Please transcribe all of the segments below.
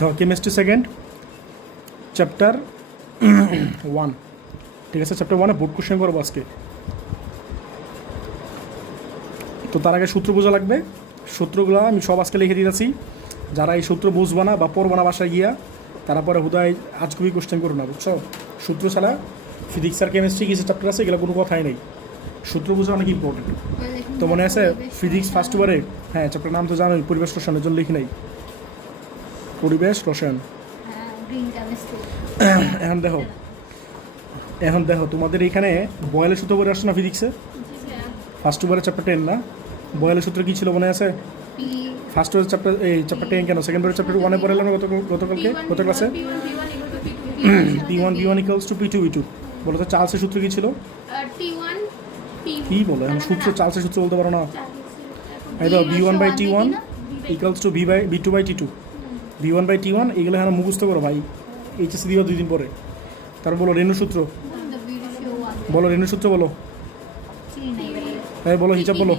ধর chemistry second chapter 1, ঠিক আছে? চ্যাপ্টার 1-এ বোর্ড কোশ্চেন করবো আজকে। তো তার আগে সূত্র বোঝা লাগবে। সূত্রগুলো আমি সব আজকে লিখে দিতেছি। যারা এই সূত্র বুঝবা না বা পড়বা না বাসায় গিয়া, তারা পরে হুদায় আজগুবি কোশ্চেন করো না, বুঝছো? সূত্র ছাড়া ফিজিক্স আর কেমিস্ট্রি কিছু চ্যাপ্টার আছে, এগুলো কোনো কথাই নেই। সূত্র বোঝা অনেক ইম্পর্টেন্ট। তো মনে আছে ফিজিক্স ফার্স্ট বারে, হ্যাঁ চ্যাপ্টার নাম তো জানোই, পরিবেশ রসায়নের জন্য লিখি নাই, পরিবেশ রসায়ন। এখন দেখো তোমাদের এইখানে বয়েলের সূত্র পড়ে আসছে না ফিজিক্সে, ফার্স্ট বারে চ্যাপ্টার 10 না? বয়েলের সূত্র কী ছিল মনে আছে? ফার্স্ট বারের চ্যাপ্টার, এই চ্যাপ্টার 10 কেন সেকেন্ড বারের চ্যাপ্টার 1-এ পড়ে এলাম গত ক্লাসে। P1 equals to P2 V2। বলো তো চার্লসের সূত্র কী ছিল? কি বলো এখন সূত্র, চার্লসের সূত্র বলতে পারো না? এই তো V1/T1 equals to V2/T2। V1/T1 এগুলো এখন মুখস্থ করো ভাই, এইচএসসি দিবা 2 দিন পরে। তারপর বলো রেণু সূত্র, বলো রেণু সূত্র বলো, হ্যাঁ বলো হিসাব বলো।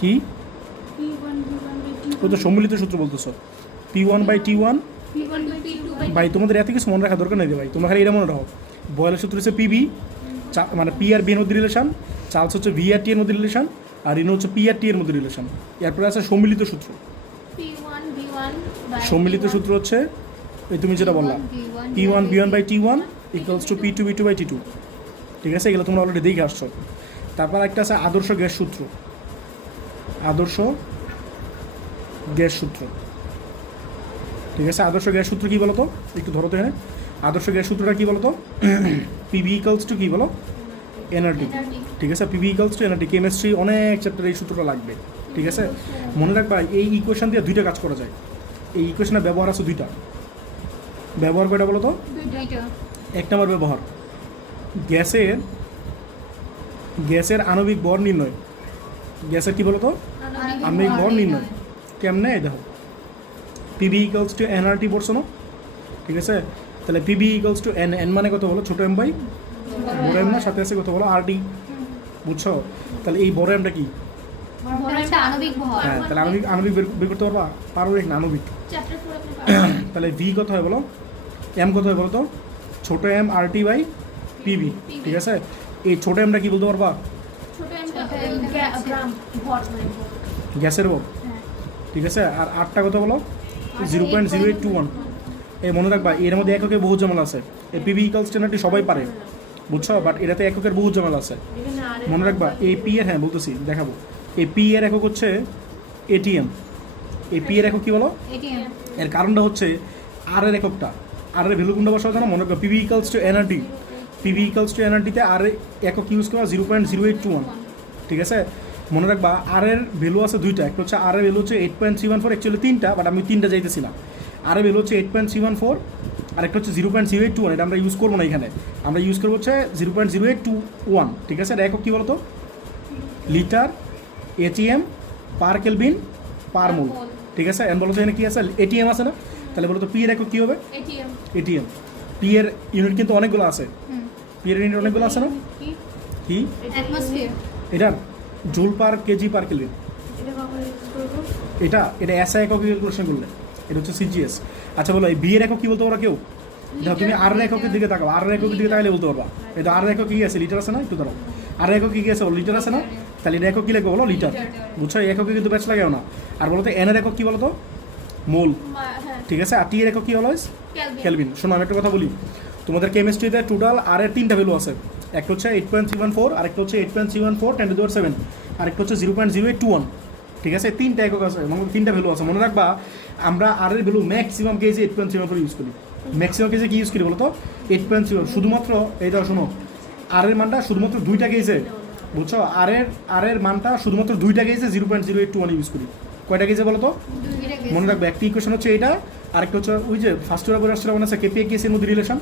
কি ওই তো সম্মিলিত সূত্র বলতেছো, P1/T1 ভাই। তোমাদের এত কিছু মনে রাখা দরকার নেই ভাই, তোমরা খালি এটা মনে রাখো। বয়েলের সূত্র হচ্ছে পিবি, মানে পি আর বি এর মধ্যে রিলেশন, চার্লস হচ্ছে ভি আর টি এর মধ্যে রিলেশন, আর রেণু হচ্ছে পি আর টি এর মধ্যে রিলেশন। এরপরে আছে সম্মিলিত সূত্র। সম্মিলিত সূত্র হচ্ছে এই তুমি যেটা বললা, P1 V1/T1 equals to P2 V2/T2, ঠিক আছে? এগুলো তোমরা অলরেডি দেখে আসছো। তারপর একটা আছে আদর্শ গ্যাস সূত্র, আদর্শ গ্যাস সূত্র, ঠিক আছে? আদর্শ গ্যাস সূত্র কী বলো তো, একটু ধরো তো এখানে। আদর্শ গ্যাস সূত্রটা কী বলো তো? পিভি ইকুয়ালস টু কী বলো? এনআরটি, ঠিক আছে? PV equals to nRT. Chemistry অনেক চ্যাপ্টারে এই সূত্রটা লাগবে, ঠিক আছে? মনে রাখবা এই ইকুয়েশন দিয়ে 2টা কাজ করা যায়। এই ইকুয়েশনের ব্যবহার আছে 2টা। ব্যবহার কয়টা বলো তো? 1 নম্বর ব্যবহার গ্যাসের আণবিক ভর নির্ণয়। গ্যাসের কী বলো তো? আণবিক ভর নির্ণয়। কেমনে? দেখো পিভি ইকুয়ালস টু এনআরটি পড়ছো না, ঠিক আছে? তাহলে PV equals two N, N মানে কত বলো? ছোটো এম বাই বড় এম, না সাথে আছে কত বলো? আরটি, বুঝছো? তাহলে এই বড় এমটা কি? হ্যাঁ, তাহলে আণবিক বের করতে পারবা? পারো না আণবিক। তাহলে ভি কত হয় বলো? এম কত হয় বলো তো? ছোটো এম আরটি বাই পিভি, ঠিক আছে? এই ছোটো এমটা কি বলতে পারবা? গ্যাসের ভর, ঠিক আছে? আর আটটা কত বলো? 0.0821। এই মনে রাখবা এর মধ্যে এককের বহু ঝামেলা আছে। এই পিভি ইকুয়ালস টু এনআরটি সবাই পারে, বুঝছো? বাট এটাতে এককের বহু ঝামেলা আছে, মনে রাখবা। এই পি এর, হ্যাঁ বলতেছি দেখাবো, এই পি এর একক হচ্ছে এটিএম। এই পি এর একক কী বলো? এর কারণটা হচ্ছে আর এর এককটা, আর এর ভ্যালু কোনটা বসাও জানো? মনে রাখবা PV equals to NRT, PV equals to এনআরটিতে আর একক ইউজ করা 0.0821, ঠিক আছে? মনে রাখবা আর এর ভ্যালু আছে 2টা। একটা হচ্ছে আর এর ভ্যালু হচ্ছে 8.314, অ্যাকচুয়ালি 3টা, বাট আমি 3টা যাইতেছি না। আর এর ভ্যালু হচ্ছে 8.314, আর একটা হচ্ছে 0.0821। এটা আমরা ইউজ করবো না এখানে, আমরা ইউজ করবো হচ্ছে 0.0821, ঠিক আছে? এটা একক কী বলতো? Litre ATM per kelvin per mole, ঠিক আছে? এন বলো তো এখানে কী আছে? এটিএম আছে না? তাহলে বলো তো পি এর একক কী হবে? এটিএম। পি এর ইউনিট কিন্তু অনেকগুলো আছে, পি এর ইউনিট অনেকগুলো আছে না? কি এটা? Joule per kg per kelvin. এটা এসআই একক ক্যালকুলেশন করলে এটা হচ্ছে সিজিএস। আচ্ছা বলো এই বি এর একক কী বলতে পারো কেউ? দেখো তুমি আর এর এককের দিকে তাকাও, আর এর এককের দিকে তাকালে বলতে পারবা। এটা আর এর একক কী আছে? লিটার আছে না? একটু ধরো, আর এর একক কী আছে? লিটার আছে না? তাহলে এটা একক কী লিখবো বলো? লিটার, বুঝছো? এই এককে কিন্তু ব্যাচ লাগাও না। আর বলো তো এন এর একক কী বলো তো? মোল, ঠিক আছে? আর টি এর একক কী বলো? কেলভিন। শোনো আমি একটা কথা বলি, তোমাদের কেমিস্ট্রিতে টোটাল আর এর 3টা ভ্যালু আছে। একটা হচ্ছে 8.314, আরেকটা হচ্ছে 8.314 10⁻⁷, আরেকটা হচ্ছে 0.0821, ঠিক আছে? 3টা একক আছে, মানে 3টা ভ্যালু আছে। মনে রাখবা আমরা আর এর ভ্যালু ম্যাক্সিমাম কেজি 8.314 ইউজ করি। ম্যাক্সিমাম কেজি কি ইউজ করি বলো তো? 8.3, শুধুমাত্র এইটা শোনো, আর এর মানটা শুধুমাত্র 2টা কেজে, বুঝছো? আর এর মানটা শুধুমাত্র 2টা কেজে 0.0821 ইউজ করি। কয়টা কেজে বলো তো? মনে রাখবে একটা ইকুয়েশন হচ্ছে এটা, আরেকটা হচ্ছে ওই যে ফার্স্ট ইয়ার পরে আসছে মনে আছে কেপি কেসির মধ্যে রিলেশন,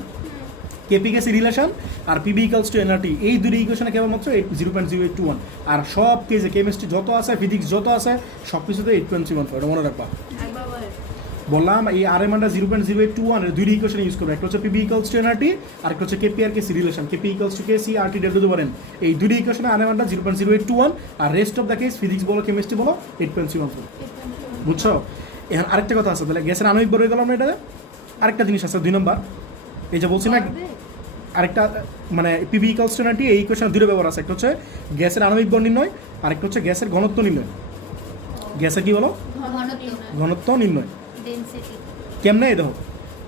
কেপি কেসি রিলেশন আর পিবি ইকুয়ালস টু এনআরটি। এই দুটো ইকুয়েশনে কেবলমাত্র 0.0821। আর সব কেজে কেমিস্ট্রি যত আছে, ফিজিক্স যত আছে, সব কিছুতে 8.314। এটা মনে রাখবা। বললাম এই আর এর মানটা 0.0821 এর 2টি ইকুয়েশন ইউজ করবে। একটা হচ্ছে পিবি ইকুয়ালস টু এনআরটি, আর একটা হচ্ছে কেপি আর KC relation, KP equals to KC R T delta দিতে পারেন। এই 2টি ইকুয়েশনে আর এর মানটা 0.0821, আর rest of the case physics বলো কেমিস্ট্রি বলো 8.314, বুঝছো? এখন আরেকটা কথা আছে, তাহলে গ্যাসের আণবিক ভর হয়ে গেল না এটা। আরেকটা জিনিস আছে 2 নম্বর, এই যে বলছি না আরেকটা মানে পিভি ইকুয়ালস টু এনআরটি, এই ইকুয়েশন দুটো ব্যবহার আছে। একটা হচ্ছে গ্যাসের আণবিক ভর নির্ণয়, আরেকটা হচ্ছে গ্যাসের ঘনত্ব নির্ণয়। গ্যাসের কি বলো? ঘনত্ব নির্ণয়। কেমনে? এই দেখো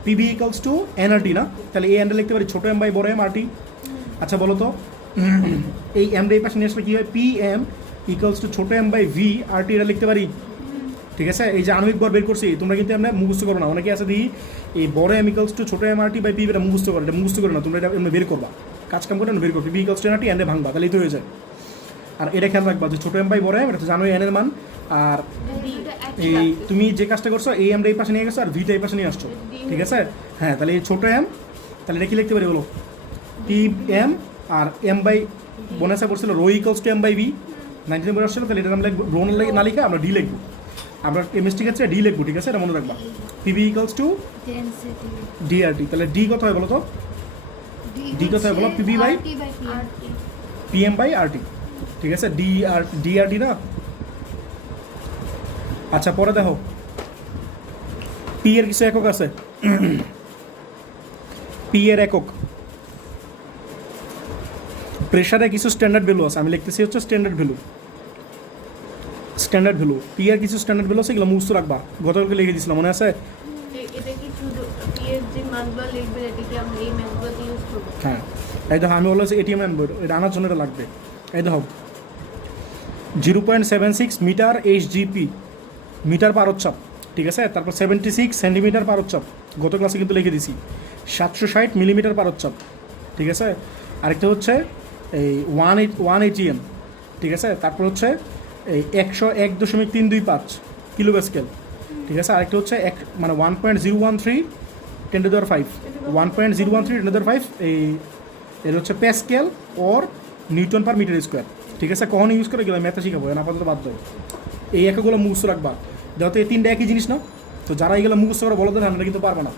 পিভি ইকুয়ালস টু এনআরটি না, তাহলে এই এনটা লিখতে পারি ছোট এম বাই বড় এম আরটি। আচ্ছা বলো তো এই এমটা এই পাশে নিয়ে আসলে কী হয়? পি এম ইকুয়ালস টু ছোট এম বাই ভি আরটি, এটা লিখতে পারি। ঠিক আছে, এই যে আণবিক ভর বের করছি, তোমরা কিন্তু এমনি মুখস্থ করো না। অনেকে আছে দিই এই বড় এম ইকুয়ালস টু ছোট এম আরটি বাই পি, এটা মুখস্থ করো, এটা মুখস্থ করো না তোমরা, এটা এমনি বের করবা, কাজ কাম করে বের করবে। পি ইকুয়ালস টু এনআরটি এনে ভাঙবা, তাহলে এই তো হয়ে যায়। আর এটা খেয়াল রাখবা যে ছোট এম বাই বড় এম, এটা তো জানোই এন এর মান। আর এই তুমি যে কাজটা করছো এই এমটা এই পাশে নিয়ে গেছো আর ভিটা এই পাশে নিয়ে আসছো, ঠিক আছে? হ্যাঁ, তাহলে এই ছোট এম, তাহলে এটা কি লিখতে পারি বলো? P M R M by বোনাসা করছিল rho equals to M by V, 19 number আসছিল, তাহলে এটা আমরা রো না লিখে আমরা ডি লিখবো। আমরা কেমিস্ট্রি ক্ষেত্রে ডি লিখবো, ঠিক আছে? এটা মনে রাখবা, পিভি ইকুয়ালস টু ডিআরটি। তাহলে ডি কত হয় বলো তো? ডি কত হয় বলো? PV by PM by RT, ঠিক আছে? ডিআরটি না। আচ্ছা পরে দেখো পি এর কিছু একক আছে। পি এর একক, প্রেশারে কিছু স্ট্যান্ডার্ড ভ্যালু আছে, আমি লিখতেছি হচ্ছে standard value. Standard value P এর কিছু স্ট্যান্ডার্ড ভ্যালু আছে, এগুলো মুখস্থ রাখবা। গতকালকে লিখে দিয়েছিলাম, মনে আছে? হ্যাঁ, এই দেখো আমি বলছি এটিএম ম্যানবোর্ড, এটা আনার জন্য এটা লাগবে। এই দেখো 0.76 মিটার এইচজিপি, মিটার পার চাপ, ঠিক আছে? তারপর 76 সেন্টিমিটার পার চাপ, গত ক্লাসে কিন্তু লিখে দিছি। 760 মিলিমিটার পার চাপ, ঠিক আছে? আরেকটা হচ্ছে এই 180 ঠিক আছে? তারপর হচ্ছে এই 101.325 কিলো প্যাসকেল, ঠিক আছে? আরেকটা হচ্ছে মানে 1.013 10 two the power 5, 1.013 10 to the power 5 এই এর হচ্ছে প্যাসকেল ওর নিউটন পার মিটার স্কোয়ার, ঠিক আছে? কখন ইউজ করে গেলে ম্যাথে শিখাবো, না আপাতত বাদ দাও। এই একগুলো মুখস্থ রাখবা, যেহেতু এই তিনটা একই জিনিস না, তো যারা এইগুলো মুখস্থ করে বলো তো আমরা কিন্তু পারবো না।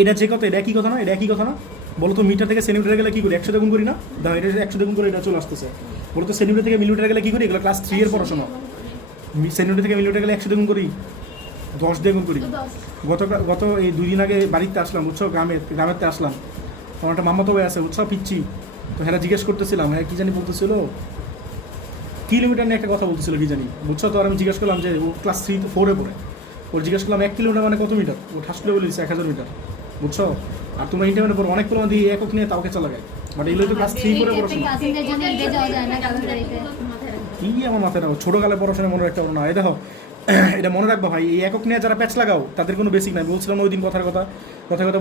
এটা যে কথা, এটা একই কথা না? এটা একই কথা না? বলো তো মিটার থেকে সেন্টিমিটার গেলে কী করি? 100 গুণ করি না? দাও এটা 100 গুণ করে এটা চলে আসতেছে। বলো তো সেন্টিমিটার থেকে মিলিমিটার গেলে কী করি? এগুলো ক্লাস 3 এর পড়াশোনা। সেন্টিমিটার থেকে মিলিমিটার গেলে 100 গুণ করি, 10 দিয়ে গুণ করি। গত এই 2 দিন আগে বাড়িতে আসলাম, বুঝছো? গ্রামেতে আসলাম, আমার একটা মামা তো আছে, বুঝছো? পিচ্ছি, তো হ্যাঁ জিজ্ঞেস করতেছিলাম, হ্যাঁ কী জানি বলতেছিল, কিলোমিটার নিয়ে একটা কথা বলতেছিল কি জানি, বুঝছো? তো আর আমি জিজ্ঞেস করলাম যে ও ক্লাস 3 to 4 পড়ে, ওর জিজ্ঞেস করলাম 1 কিলোমিটার মানে কত মিটার, ও ঠাসলে বলে দিচ্ছে 1000 মিটার, বুঝছো? আর তোমরা ইন্টারনেটে পড়ো অনেক কোনো দিয়ে একক নিয়ে তাও কেচা লাগায়, বাট এগুলো তো ক্লাস 3 পড়ে পড়াশোনা। কি আমার মাথায় রাখো, ছোটোকালে পড়াশোনা মনে রাখতে পারো না। এই দেখো এটা মনে রাখবা ভাই, এই একক নিয়ে যারা প্যাচ লাগাও তাদের কোনো বেসিক নাই। বলছিলাম ওই দিন কথার কথা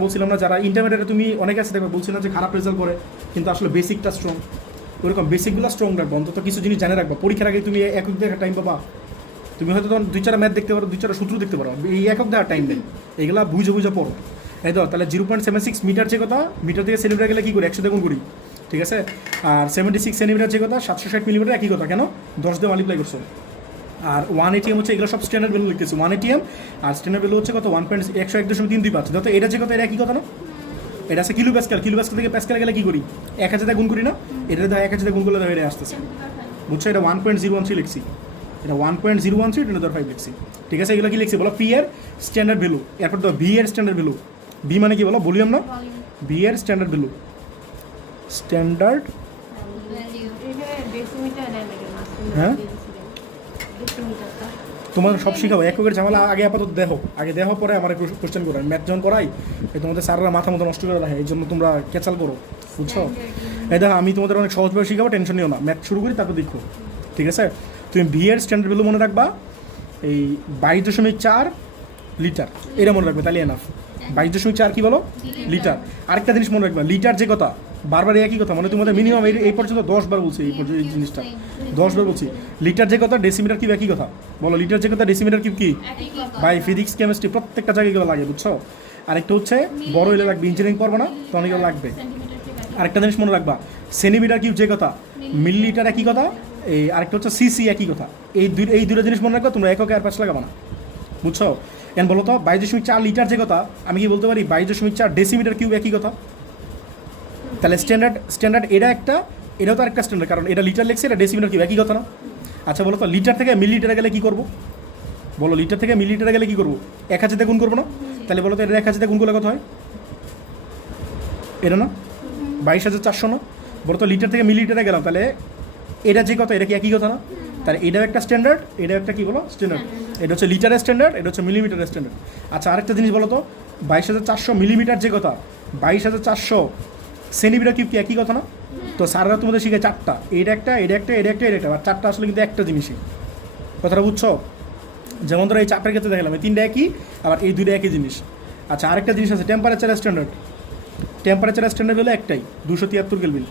বলছিলাম না, যারা ইন্টারমিডিয়েটে তুমি অনেক আছে দেখবে, বলছিলাম যে খারাপ রেজাল্ট করে, কিন্তু আসলে বেসিকটা স্ট্রং। ওরকম বেসিকগুলো স্ট্রং রাখবো, অন্তত কিছু জিনিস জানে রাখবা। পরীক্ষার আগে তুমি একক দেখার টাইম পাবা, তুমি হয়তো তখন 2-4 ম্যাথ দেখতে পারো, 2-4 সূত্র দেখতে পারো, এই একক দেওয়ার টাইম নেই। এইগুলা বুঝে পড়ো। এই তো তাহলে 0.76 মিটার যে কথা, মিটার থেকে সেন্টিমিটার গেলে কী করি? 100 গুণ করি, ঠিক আছে? আর 76 সেন্টিমিটার যে কথা, 760 মিলিমিটার একই কথা, কেন? 10 দিয়ে মাল্টিপ্লাই করছো। আর 180 হচ্ছে, এগুলো সব স্ট্যান্ডার্ড ভ্যালু লিখতেছি। 180 আর স্ট্যান্ডার্ড ভ্যালু হচ্ছে কত? 101.325। যত এটা যে কথা, এটা একই কথা না? এটা আছে কিলো প্যাসকেল, কিলো প্যাসকেল থেকে প্যাসকেল গেলে কী করি? 1000 গুণ করি না? এটা দেখো 1000 গুণ করলে এটা আসতেছে, বুঝছো? এটা 1.013 লিখছি, এটা 1.013 10 to the power 5 লিখছি, ঠিক আছে? এগুলো কি লিখছি বলো? পি এর স্ট্যান্ডার্ড ভ্যালু, এরপর তো ভি এর স্ট্যান্ডার্ড ভ্যালু। ভি মানে কি বলো? ভলিউম না? ভি এর স্ট্যান্ডার্ড ভ্যালু, স্ট্যান্ডার্ড, হ্যাঁ তোমাদের সব শিখাবো। এককের ঝামেলা আগে আপাতত দেখো, পরে আমার কোশ্চেন করো। ম্যাথ যখন করাই তোমাদের স্যাররা মাথা মতো নষ্ট করে রাখে, এই জন্য তোমরা ক্যাচাল করো, বুঝছো? এই দেখো আমি তোমাদের অনেক সহজভাবে শিখাবো, টেনশন নিও না। ম্যাথ শুরু করি, তারপর দেখো, ঠিক আছে? তুমি ভি এর স্ট্যান্ডার্ড ভ্যালু মনে রাখবা, এই 22.4 লিটার, এটা মনে রাখবে, তাহলে এনাফ। 22.4 কি বলো? লিটার। আরেকটা জিনিস মনে রাখবা, লিটার যে কথা বারবার একই কথা, মানে তোমাদের মিনিমাম এই পর্যন্ত 10 বার বলছি, এই জিনিসটা 10 বার বলছি। লিটার যে কথা, ডেসিমিটার কি একই কথা বলো? লিটার যে কথা, ডেসিমিটার কি ভাই ফিজিক্স কেমিস্ট্রি প্রত্যেকটা জায়গায় এগুলো লাগে, বুঝছো? আরেকটা হচ্ছে বড় হলে লাগবে, ইঞ্জিনিয়ারিং পড়বো না তো অনেকগুলো লাগবে। আরেকটা জিনিস মনে রাখবা, সেন্টিমিটার কিউব যে কথা, মিলিলিটার একই কথা, এই আরেকটা হচ্ছে সিসি একই কথা। এই দুটো জিনিস মনে রাখবা, তোমরা একক আর প্যাচ লাগাবো না, বুঝছো? এখন বলো তো 22.4 লিটার যে কথা, আমি কি বলতে পারি 22.4 ডেসিমিটার কিউব একই কথা? তাহলে স্ট্যান্ডার্ড এটা একটা, এটাও তো আরেকটা স্ট্যান্ডার্ড, কারণ এটা লিটার লিখছে, এটা ডেসিমিটার কিউব একই কথা না? আচ্ছা বলো তো লিটার থেকে মিলিলিটারে গেলে কী করবো? বলো লিটার থেকে মিলিলিটারে গেলে কী করবো? 1000 দিয়ে গুণ করবো না? তাহলে বলো তো এটা 1000 দিয়ে গুণ করলে কত হয়? এটা না 22,400 না? বলো তো লিটার থেকে মিলিলিটারে গেলাম, তাহলে এটা যে কথা, এটা কি একই কথা না? তাহলে এটাও একটা স্ট্যান্ডার্ড, এটা একটা কি বলো স্ট্যান্ডার্ড। এটা হচ্ছে লিটারের স্ট্যান্ডার্ড, এটা হচ্ছে মিলিমিটারের স্ট্যান্ডার্ড। আচ্ছা আরেকটা জিনিস বলো তো, 22,400 মিলিমিটার যে কথা, 22,400 সেন্টিমিটার কিউব কি একই কথা না? তো স্যাররা তোমাদের শিখে 4টা, এটা একটা, এটা একটা, এটা একটা, এটা একটা, আর 4টা আসলে কিন্তু একটা জিনিসই। কথাটা বুঝছো? যেমন ধরো এই 4টার ক্ষেত্রে দেখালাম এই 3টা একই, আবার এই 2টা একই জিনিস। আচ্ছা আরেকটা জিনিস আছে টেম্পারেচার স্ট্যান্ডার্ড। টেম্পারেচার স্ট্যান্ডার্ড হলো একটাই, 273 কেলভিন।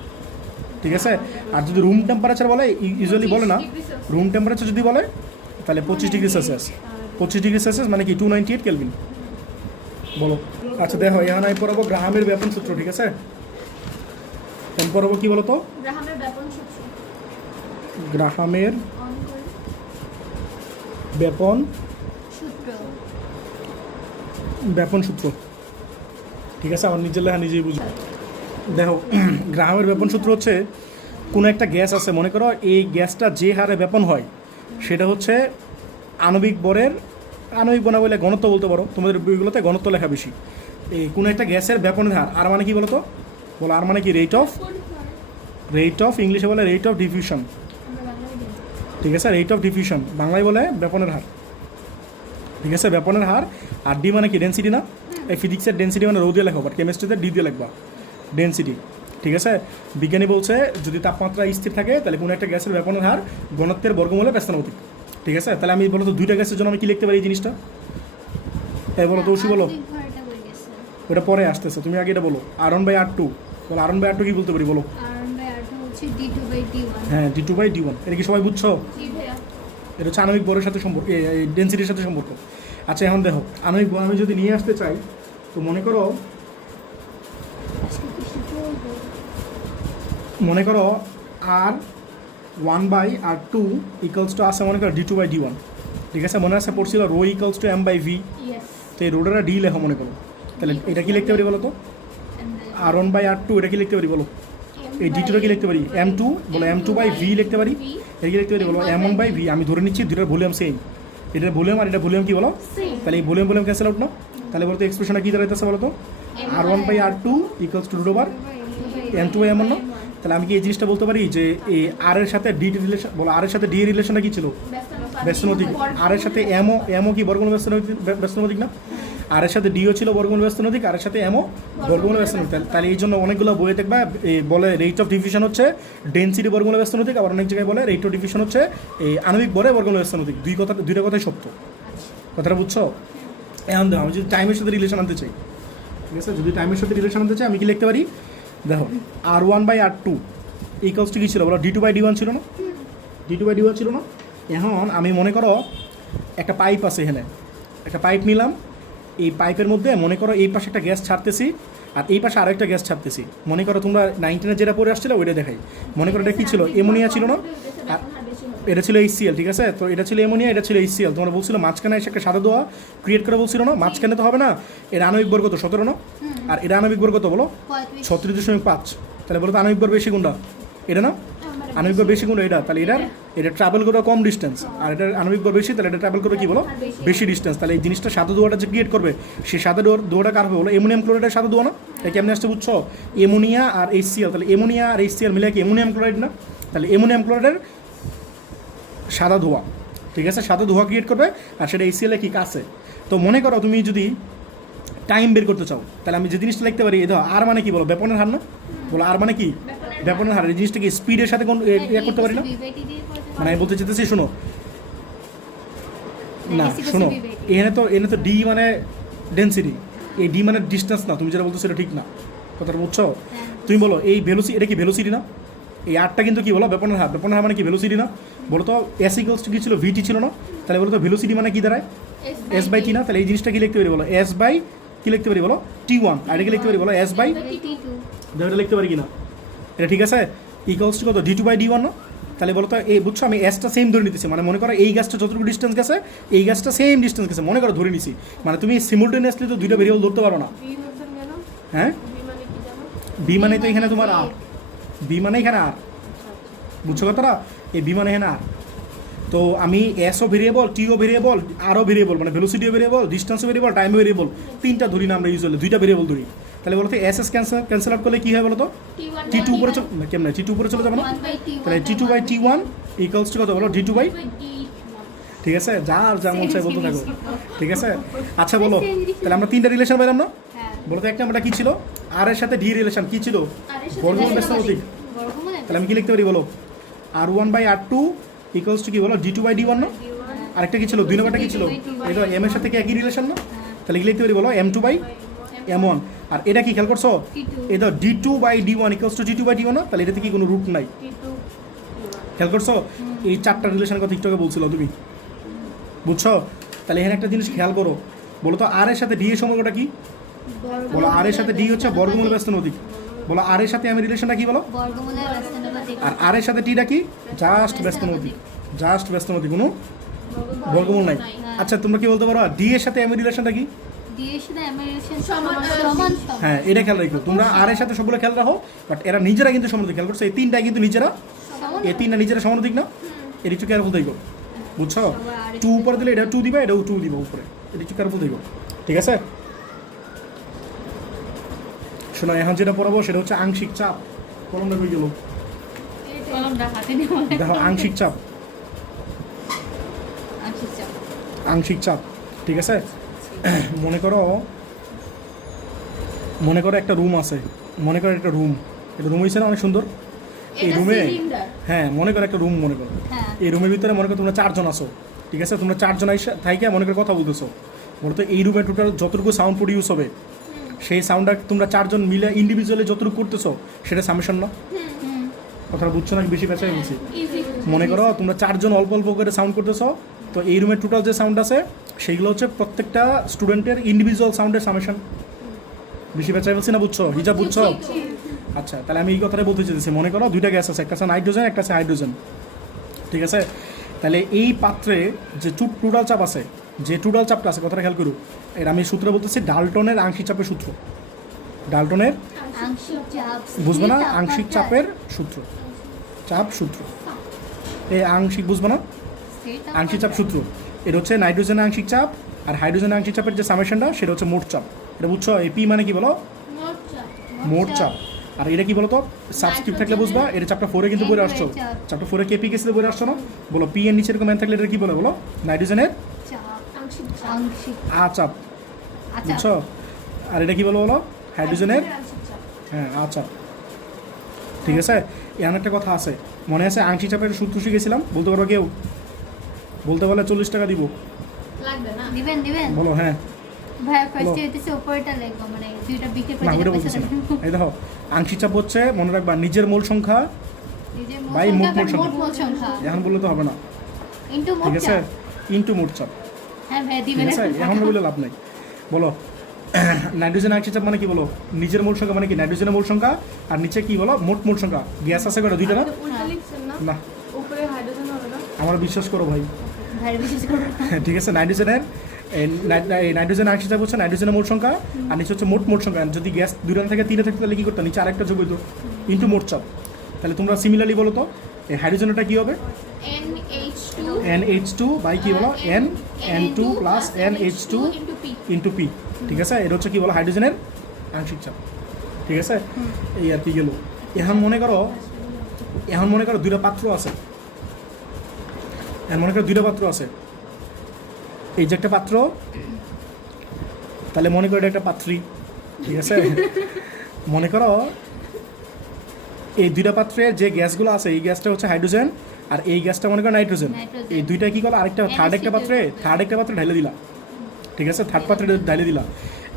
ঠিক আছে? আর যদি রুম টেম্পারেচার বলে, ইউজুয়ালি বলে না, রুম টেম্পারেচার যদি বলে তাহলে 25 ডিগ্রি সেলসিয়াস। 25 ডিগ্রি সেলসিয়াস মানে কি 298 কেলভিন। বলো। আচ্ছা দেখো এখন আমি পড়াবো গ্রাহামের ব্যাপন সূত্র। ঠিক আছে? এখন পড়াবো কি বলো তো? গ্রাহামের ব্যাপন সূত্র। গ্রাহামের ব্যাপন সূত্র। ব্যাপন সূত্র। ঠিক আছে? আমার নিজের লেখা নিজেই বুঝি। দেখো গ্রাহামের ব্যাপন সূত্র হচ্ছে, কোনো একটা গ্যাস আছে, মনে করো এই গ্যাসটা যে হারে ব্যাপন হয় সেটা হচ্ছে আণবিক বরের, আণবিক বনা বলে ঘনত্ব বলতে পারো, তোমাদের বইগুলোতে ঘনত্ব লেখা বেশি। এই কোনো একটা গ্যাসের ব্যাপনের হার, আর মানে কি বলো তো? বলো আর মানে কি রেট অফ ইংলিশে বলে রেট অফ ডিফিউশন। ঠিক আছে? রেট অফ ডিফিউশন বাংলায় বলে ব্যাপনের হার। ঠিক আছে? ব্যাপনের হার। আর ডি মানে কি ডেন্সিটি না? এই ফিজিক্সের ডেন্সিটি মানে রো দিয়ে লেখো, বাট কেমিস্ট্রিতে ডি দিয়ে লিখবা ডেন্সিটি। ঠিক আছে? বিজ্ঞানী বলছে যদি তাপমাত্রা স্থির থাকে তাহলে কোনো একটা গ্যাসের ব্যাপনের হার ঘনত্বের বর্গমূলে ব্যস্তানুপাতিক। ঠিক আছে? তাহলে আমি বলো তো 2টা গ্যাসের জন্য আমি কি লিখতে পারি এই জিনিসটা? এই বলো তো উশি বলো। ওটা পরে আসতেছে, তুমি আগে এটা বলো। R1/R2 বলো। R1/R2 কি বলতে পারি বলো? R1/R2 হচ্ছে D2/D1। হ্যাঁ D2/D1। এটা কি সবাই বুঝছো? জি ভাইয়া। এটা হচ্ছে আণবিক ভরের সাথে সম্পর্ক, ডেন্সিটির সাথে সম্পর্ক। আচ্ছা এখন দেখো আণবিক ভর আমি যদি নিয়ে আসতে চাই, তো মনে করো R1/R2 ইকুয়ালস টু আছে মনে করো D2/D1। ঠিক আছে? মনে আছে পড়ছিল rho equals two M/V। Yes. তো এই রোডারা ডি লেখো মনে করো, তাহলে এটা কি লিখতে পারি বলো তো? R1/R2 এটা কি লিখতে পারি বলো? এই D2টা কি লিখতে পারি? M2 বলো, M2/V লিখতে পারি। এটা কি লিখতে পারি বলো? M1/V। আমি ধরে নিচ্ছি দুটোর ভলিউম সেম, এটার ভলিউম আর এটা ভলিউম কি বলো? তাহলে এই ভলিউম ক্যান্সেল আউট না? তাহলে বলো তো এক্সপ্রেশনটা কি দাঁড়াইতেছে বলো তো? R1/R2 ইকুয়ালস টু √M2/M1 না? তাহলে আমি কি এই জিনিসটা বলতে পারি যে এই আর এর সাথে ডি রিলেশন, বলো আর এর সাথে ডি রিলেশনটা কি ছিল? ব্যস্তানুপাতিক। আর এর সাথে এমও কি বর্গমূল ব্যস্তানুপাতিক না? আর এর সাথে ডিও ছিল বর্গমূল ব্যস্তানুপাতিক, আর এর সাথে এমও বর্গমূল ব্যস্তানুপাতিক। তাহলে এই জন্য অনেকগুলো বইয়ে দেখবা বলে রেট অফ ডিফিউশন হচ্ছে ডেন্সিটি বর্গমূল ব্যস্তানুপাতিক, আবার অনেক জায়গায় বলে রেট অফ ডিফিউশন হচ্ছে এই আণবিক ভরে বর্গমূল ব্যস্তানুপাতিক। দুইটা কথাই সত্য। কথাটা বুঝছো? এখন দেখো আমি যদি টাইমের সাথে রিলেশন আনতে চাই, ঠিক আছে? যদি টাইমের সাথে রিলেশন আনতে চাই আমি কি লিখতে পারি? দেখো R1/R2 ইকুয়ালস টু কী ছিল বলো? D2/D1 ছিল না? D2/D1 ছিল না? এখন আমি মনে করো একটা পাইপ আছে, এখানে একটা পাইপ নিলাম, এই পাইপের মধ্যে মনে করো এই পাশে একটা গ্যাস ছাড়তেছি আর এই পাশে আরেকটা গ্যাস ছাড়তেছি। মনে করো তোমরা 19 যেটা পড়ে আসছিল ওইটা দেখাই। মনে করো এটা কী ছিল? অ্যামোনিয়া ছিল না? আর এটা ছিল HCl। ঠিক আছে? তো এটা ছিল অ্যামোনিয়া, এটা ছিল HCl। তোমরা বলছিল মাঝখানে এসে একটা সাদা দোয়া ক্রিয়েট করে বলছিল না? মাঝখানে তো হবে না, এর আণবিক ভর কত? 17 না? আর এটা আণবিক ভর কত বলো? 36.5। তাহলে বলো তো আণবিক ভর বেশি কোনটা? এটা না? আণবিক ভর বেশি কোনটা? এটা। তাহলে এটা ট্রাভেল করে কম ডিস্টেন্স, আর এটা আণবিক ভর বেশি, তাহলে এটা ট্রাভেল করে কি বলো? বেশি ডিস্টেন্স। তাহলে এই জিনিসটা সাদা দোয়াটা যে ক্রিয়েট করবে, সেই সাদা দোয়াটা কার হবে বলো? অ্যামোনিয়াম ক্লোরাইডের সাদা দোয়া না? এটা কেমনে আসতে বুঝছো? অ্যামোনিয়া আর HCl, তাহলে অ্যামোনিয়া আর HCl মিলে কি অ্যামোনিয়াম ক্লোরাইড না? তাহলে অ্যামোনিয়াম ক্লোরাইডের সাদা ধোঁয়া। ঠিক আছে? সাদা ধোঁয়া ক্রিয়েট করবে, আর সেটা HCl কি কাছে। তো মনে করো তুমি যদি টাইম বের করতে চাও, তাহলে আমি যে জিনিসটা লিখতে পারি, এই ধরো আর মানে কি বলো? ব্যাপনের হার না? বলো আর মানে কি? ব্যাপনের হার। এই জিনিসটা কি স্পিডের সাথে কোন করতে পারি না? মানে আমি বলতে চাইতেছি শোনো না, শোনো, এখানে তো ডি মানে ডেন্সিটি, এই ডি মানে ডিস্টেন্স না। তুমি যেটা বলতো সেটা ঠিক না। কথাটা বুঝছো? তুমি বলো এই ভেলোসিটি, এটা কি ভেলোসিটি না? এই আরটা কিন্তু কি বলো? ব্যাপনের হার। ব্যাপনের হার মানে কি? ভেলোসিটি না? বলো তো S ইকুয়ালস টু কি ছিল? VT ছিল না? তাহলে বলো তো ভেলোসিটি মানে কি দাঁড়ায়? S/T না? তাহলে এই জিনিসটা কি লিখতে পারি বলো? কি লিখতে পারি বলো? T1। আর এটা কি লিখতে পারি বলো? S/T2। এটা লিখতে পারি কিনা? এটা ঠিক আছে? ইকুয়ালস টু কত? D2/D1 না? তাহলে বলো তো এই বুঝছো আমি এসটা সেম ধরে নিতেছি, মানে মনে করো এই গাছটা যতটুকু ডিস্টেন্স গেছে এই গাছটা সেম ডিস্টেন্স গেছে, মনে করো ধরে নিছি। মানে তুমি সিমুলটেনিয়াসলি তো দুইটা ভেরিয়েবল ধরতে পারো না। হ্যাঁ? বি মানে তো এখানে তোমার আর, বি মানে এখানে আর, বুঝছো কথাটা? এই বি মানে এখানে আর। তো আমি এসও ভেরিয়েবল, টিও ভেরিয়েবল, আরও ভেরিয়েবল, মানে ভেলোসিটিও ভেরিয়েবল, ডিস্টেন্সও ভেরিয়েবল, টাইমও ভেরিয়েবল, তিনটা ধরি না আমরা ইউজুয়ালি, দুইটা ভেরিয়েবল ধরি। তাহলে বলতো এস ক্যান্সেল আউট করলে কী হয় বলো তো? টি টু উপরে চলে, কেমন টি টু উপরে চলে যাবে না? তাহলে T two by T one equals to কত বলো? ডি টু বাই, ঠিক আছে, যার যা মন চাই বলতে থাকো, ঠিক আছে। আচ্ছা বলো, তাহলে আমরা তিনটা রিলেশন পেলাম না? বলো তো একটা আমরা কী ছিল? আর এর সাথে ডি রিলেশন কী ছিল? বর্গমূল ব্যস্তানুপাতিক। তাহলে আমি কি লিখতে পারি বলো? R one by R two equals to কি বলো? D two by D one না? আরেকটা কি ছিল? দুই নম্বরটা কি ছিল? এটা এম এর সাথে কি একই রিলেশন না? তাহলে কি লিখতে পারি বলো? M two by M one. আর এটা কি খেয়াল করছো? এটা D two by D one equals to D two by D one না? তাহলে এটাতে কি কোনো রুট নাই? খেয়াল করছো? এই চারটা রিলেশনের কথা একটু আগে বলছিল তুমি, বুঝছো? তাহলে এখানে একটা জিনিস খেয়াল করো, বলো তো আর এর সাথে ডি এর সম্পর্কটা কি? বলো আর এর সাথে ডি হচ্ছে বর্গমূল ব্যস্তানুপাতিক। বলো আর এর সাথে এম এর রিলেশনটা কি বলো? বর্গমূলের ব্যস্তানুপাতিক। আর আর এর সাথে টিটা কি? জাস্ট ব্যস্তানুপাতিক, জাস্ট ব্যস্তানুপাতিক, কোনো বর্গমূল নাই। আচ্ছা তোমরা কি বলতে পারো ডি এর সাথে এম এর রিলেশনটা কি? ডি এর সাথে এম এর রিলেশন সমান। হ্যাঁ এটা খেয়াল রাখো, তোমরা আর এর সাথে সবগুলো খেয়াল রাখো, বাট এরা নিজেরা কিন্তু সমানুপাতিক। খেয়াল করছো এই তিনটা কিন্তু নিজেরা, এই তিনটা নিজেরা সমানুপাতিক না? এর একটু কেয়ারফুল দেখো, বুঝছো? টু উপরে দিলে এটা টু দিবা, এটাও টু দিবা উপরে, এটা একটু কেয়ারফুল দেখো, ঠিক আছে? শোনো এখন যেটা পড়াবো সেটা হচ্ছে আংশিক চাপ। কলমটা কই গেল? কলমটা হাতে নিয়ে দেখো আংশিক চাপ, আংশিক চাপ, ঠিক আছে? মনে করো একটা রুম আছে, মনে করো একটা রুম, এটা রুম হয়েছে না অনেক সুন্দর? এই রুমে, হ্যাঁ মনে করো একটা রুম, মনে করো এই রুমের ভিতরে মনে করো তোমরা চারজন আছো, ঠিক আছে? তোমরা চারজন থাইকে মনে করো কথা বলতেছো। বলতো এই রুমে টোটাল যতটুকু সাউন্ড প্রডিউস হবে, সেই সাউন্ডটা তোমরা চারজন মিলে ইন্ডিভিজুয়ালি যতটুকু করতেছো সেটা সামেশন না? কথাটা বুঝছো নাকি বেশি পেঁচাই বলছি? মনে করো তোমরা চারজন অল্প অল্প করে সাউন্ড করতেছো, তো এই রুমের টোটাল যে সাউন্ড আছে সেইগুলো হচ্ছে প্রত্যেকটা স্টুডেন্টের ইন্ডিভিজুয়াল সাউন্ডের সামেশন। বেশি পেঁচাই বলছি না? বুঝছো? হিজাব বুঝছো? আচ্ছা তাহলে আমি এই কথাটা বলতে চাইছি, মনে করো দুইটা গ্যাস আছে, একটা আছে নাইট্রোজেন, একটা আছে হাইড্রোজেন, ঠিক আছে? তাহলে এই পাত্রে যে টোটাল চাপ আছে, যে টোটাল চাপটা আছে, কথাটা খেয়াল করু, এর আমি সূত্র বলতেছি ডাল্টনের আংশিক চাপের সূত্র। ডাল্টনের আংশিক চাপ, বুঝবে না? আংশিক চাপের সূত্র, চাপ সূত্র, এই আংশিক বুঝবে না? আংশিক চাপ সূত্র, এটা হচ্ছে নাইট্রোজেনের আংশিক চাপ আর হাইড্রোজেনের আংশিক চাপের যে সামেশনটা সেটা হচ্ছে মোট চাপ। এটা বুঝছো? এই পি মানে কি বলো? মোট চাপ। আর এটা কি বলো তো? সাবস্ক্রিপ্ট থাকলে বুঝবা, এটা চ্যাপ্টার 4 কিন্তু পড়ে আসছো, চ্যাপ্টার 4 কেপি কেসে পড়ে আসছো না? বলো পি এর নিচে এরকম ম্যান থাকলে এটা কি বলে বলো? নাইট্রোজেনের আ চাপ, বুঝছো? আর এটা কি বলো বলো? হাইড্রোজেনের, হ্যাঁ আ চাপ, ঠিক আছে? এমন একটা কথা আছে, মনে আছে আংশিক চাপের সূত্র শিখেছিলাম? বলতে পারো কেউ? বলতে পারলে 40 টাকা দিব। দিবেন? বলো। হ্যাঁ ভাই ফার্স্টে হইতেছে উপরটা লিখবো, মানে দুইটা বিকের না পরে ওইটা বলতেছি না। এই দেখো আংশিক চাপ হচ্ছে, মনে রাখবা, নিজের মূল সংখ্যা বাই মোট মোট সংখ্যা। এখন বললে তো হবে না, ইনটু মোট ঠিক আছে? চাপ। ইনটু মোট চাপ, হ্যাঁ ভাই ঠিক দিবেন। আছে? এখন বলে লাভ নাই। বলো নাইট্রোজেন আংশিক চাপ মানে কি বলো? নিজের মূল সংখ্যা মানে কি? নাইট্রোজেনের মূল সংখ্যা, আর নিচে কি বলো? মোট সংখ্যা। গ্যাস আছে কয়টা? দুইটা না? না আমার বিশ্বাস করো ভাই, ভাই বিশেষ করে ঠিক আছে? নাইট্রোজেনের নাইট্রোজেন আংশিক চাপ হচ্ছে নাইট্রোজেনের মোট সংখ্যা, আর নিচে হচ্ছে মোট সংখ্যা। যদি গ্যাস দুইটা থেকে তিনটা থাকতো তাহলে কি করতো? নিচে আরেকটা যোগ হইতো, ইনটু মোট চাপ। তাহলে তোমরা সিমিলারলি বলো তো এই হাইড্রোজেনটা কি হবে? NH2 বাই কি বলো? N2 plus NH2 into P, ঠিক আছে? এটা হচ্ছে কি বলো? হাইড্রোজেনের আংশিক চাপ, ঠিক আছে? এই আর কি গেল। এখন মনে করো দুইটা পাত্র আছে, এই যে একটা পাত্র, তাহলে মনে করো এটা একটা পাত্রী, ঠিক আছে? মনে করো এই দুইটা পাত্রের যে গ্যাসগুলো আছে, এই গ্যাসটা হচ্ছে হাইড্রোজেন আর এই গ্যাসটা মনে করো নাইট্রোজেন। এই দুইটা কি করো? আরেকটা থার্ড একটা পাত্রে ঢেলে দিলা, ঠিক আছে? থার্ড পাত্রে ঢেলে দিলা।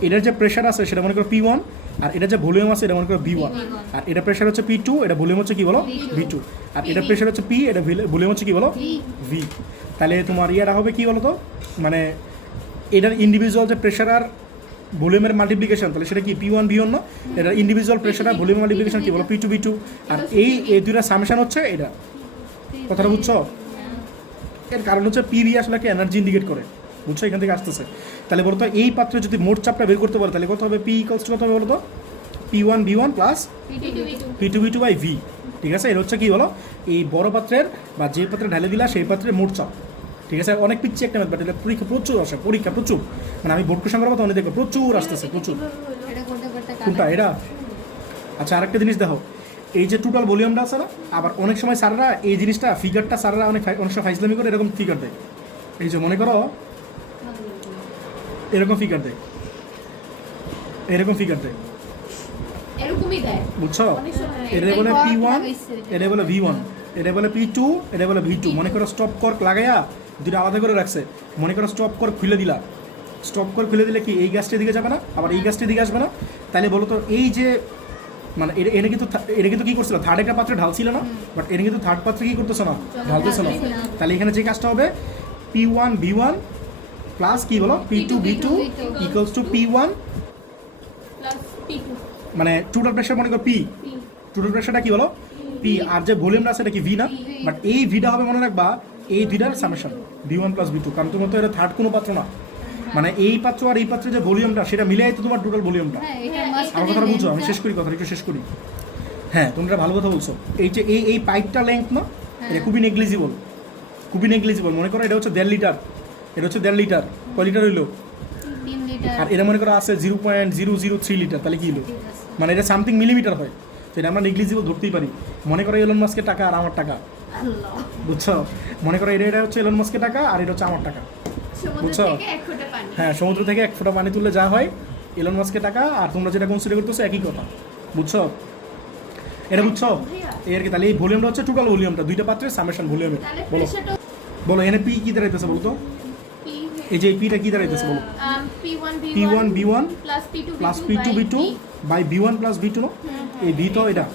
এটার যে প্রেশার আছে সেটা মনে করো P1, আর এটা যে ভলিউম আছে এটা মনে করো V1, আর এটা প্রেশার হচ্ছে P2, এটা ভলিউম হচ্ছে কি বলো? V2, আর এটা প্রেশার হচ্ছে P, এটা ভলিউম হচ্ছে কি বলো? V। তাহলে তোমার ইয়াটা হবে কি বলো তো? মানে এটার ইন্ডিভিজুয়াল যে প্রেশার আর ভলিউমের মাল্টিপ্লিকেশন, তাহলে সেটা কি P1 V1 না? এটা ইন্ডিভিজুয়াল প্রেশার আর ভলিউমের মাল্টিপ্লিকেশন কি বলো? P2 V2, আর এই দুইটা সামেশন হচ্ছে এটা। কথাটা বুঝছো? এর কারণ হচ্ছে PV আসলে কি এনার্জি ইন্ডিকেট করে, বুঝছো? এখান থেকে আসতেছে। তাহলে বলতো এই পাত্রে যদি মোট চাপটা বের করতে পারে তাহলে কত হবে? P ইকুয়ালস টু কত হবে বলতো? P1 V1 plus P2 V2 by V, ঠিক আছে, এটা হচ্ছে কি বলো এই বড় পাত্রের বা যে পাত্রে ঢালে দিলা সেই পাত্রের মোট চাপ। ঠিক আছে, অনেক পিচ্ছি একটা ম্যাথ, বাট এটা পরীক্ষা প্রচুর আসে, পরীক্ষা প্রচুর, মানে আমি বোর্ড কোশ্চেন করবো তো অনেক দেখবো প্রচুর আসতেছে প্রচুর। এটা করতে করতে কোনটা এটা? আচ্ছা আরেকটা জিনিস দেখো, এই যে টোটাল ভলিউমটা আছে না, আবার অনেক সময় স্যাররা এই জিনিসটা ফিগারটা স্যাররা অনেক সময় ফাইজলামি করে এরকম ফিগার দেয়। এই যে মনে করো এরকম ফিগার দেয়, এরকম ফিগার দেয়, এরকমই দেয় বুঝছো? অনেক সময় এটা বলে P1, এটা বলে V1, এটা বলে P2, এটা বলে V2। মনে করো স্টপ কর্ক লাগাইয়া দুটো আলাদা করে রাখছে, মনে করো স্টপ কর্ক খুলে দিলা, স্টপ কর্ক খুলে দিলে কি এই গ্যাসটির দিকে যাবে না, আবার এই গ্যাসটির দিকে আসবে না? তাহলে বলো তো এই যে মানে এটা কিন্তু কি করছিল, থার্ড একটা পাত্রে ঢালছিল না, বাট এটা কিন্তু থার্ড পাত্রে কি করতেছে না, ঢালতেছে না। তাহলে এখানে যে কাজটা হবে P1 V1 প্লাস কি বলো P2 V2 equals to P1, plus P2 মানে টোটাল প্রেশার মনে করো P, P টোটাল প্রেশারটা কি বলো পি, আর যে ভলিউমটা আছে এটা কি ভি না, বাট এই ভিটা হবে মনে রাখবা এই দুইটার সামেশন V1 প্লাস V2, কারণ তোমার তো এটা থার্ড কোনো পাত্র না, মানে এই পাত্র আর এই পাত্রের যে ভলিউমটা সেটা মিলাই তো তোমার টোটাল ভলিউমটা। হ্যাঁ এটা মাস্ট আমার কথাটা বুঝছো, আমি শেষ করি কথা, একটু শেষ করি। হ্যাঁ তোমরা ভালো কথা বলছো, এই যে এই পাইপটা লেংথ না, এটা খুবই নেগলিজিবল, খুবই নেগলিজিবল। মনে করো এটা হচ্ছে 1.5 লিটার, এটা হচ্ছে 1.5 লিটার, কয় লিটার হইলো? 3 লিটার। আর এটা মনে করো আছে 0.003 লিটার, তাহলে কি হলো? ঠিক আছে। মানে এটা সামথিং মিলিমিটার হয়, তো এটা আমরা নেগলিজিবল ধরতেই পারি। মনে করো এলন মাস্কের টাকা আর আমার টাকা, আল্লাহ বুঝছো? মনে করো এটা হচ্ছে এলন মাস্কের টাকা আর এটা হচ্ছে আমার টাকা, সমুদ্র বুঝছো? থেকে এক ফোঁটা পানি হ্যাঁ সমুদ্র থেকে 1 ফোঁটা পানি তুললে যা হয় এলন মাস্কের টাকা, আর তোমরা যেটা কনসিডার করতেছো একই কথা, বুঝছো? এটা বুঝছো এই আর কি। তাহলে এই ভলিউমটা হচ্ছে টোটাল ভলিউমটা, দুইটা পাত্রের সামেশন ভলিউমের। তাহলে বলো প্রেসারটা বলো এনে পি কি দাঁড়াইতেছে বলো তো, P এই যে এই পিটা কি দাঁড়াইতেছে বলো? P1 P1 V1 plus P2 plus P2 V2 by V1 plus V2 না, এই ভি তো এটা।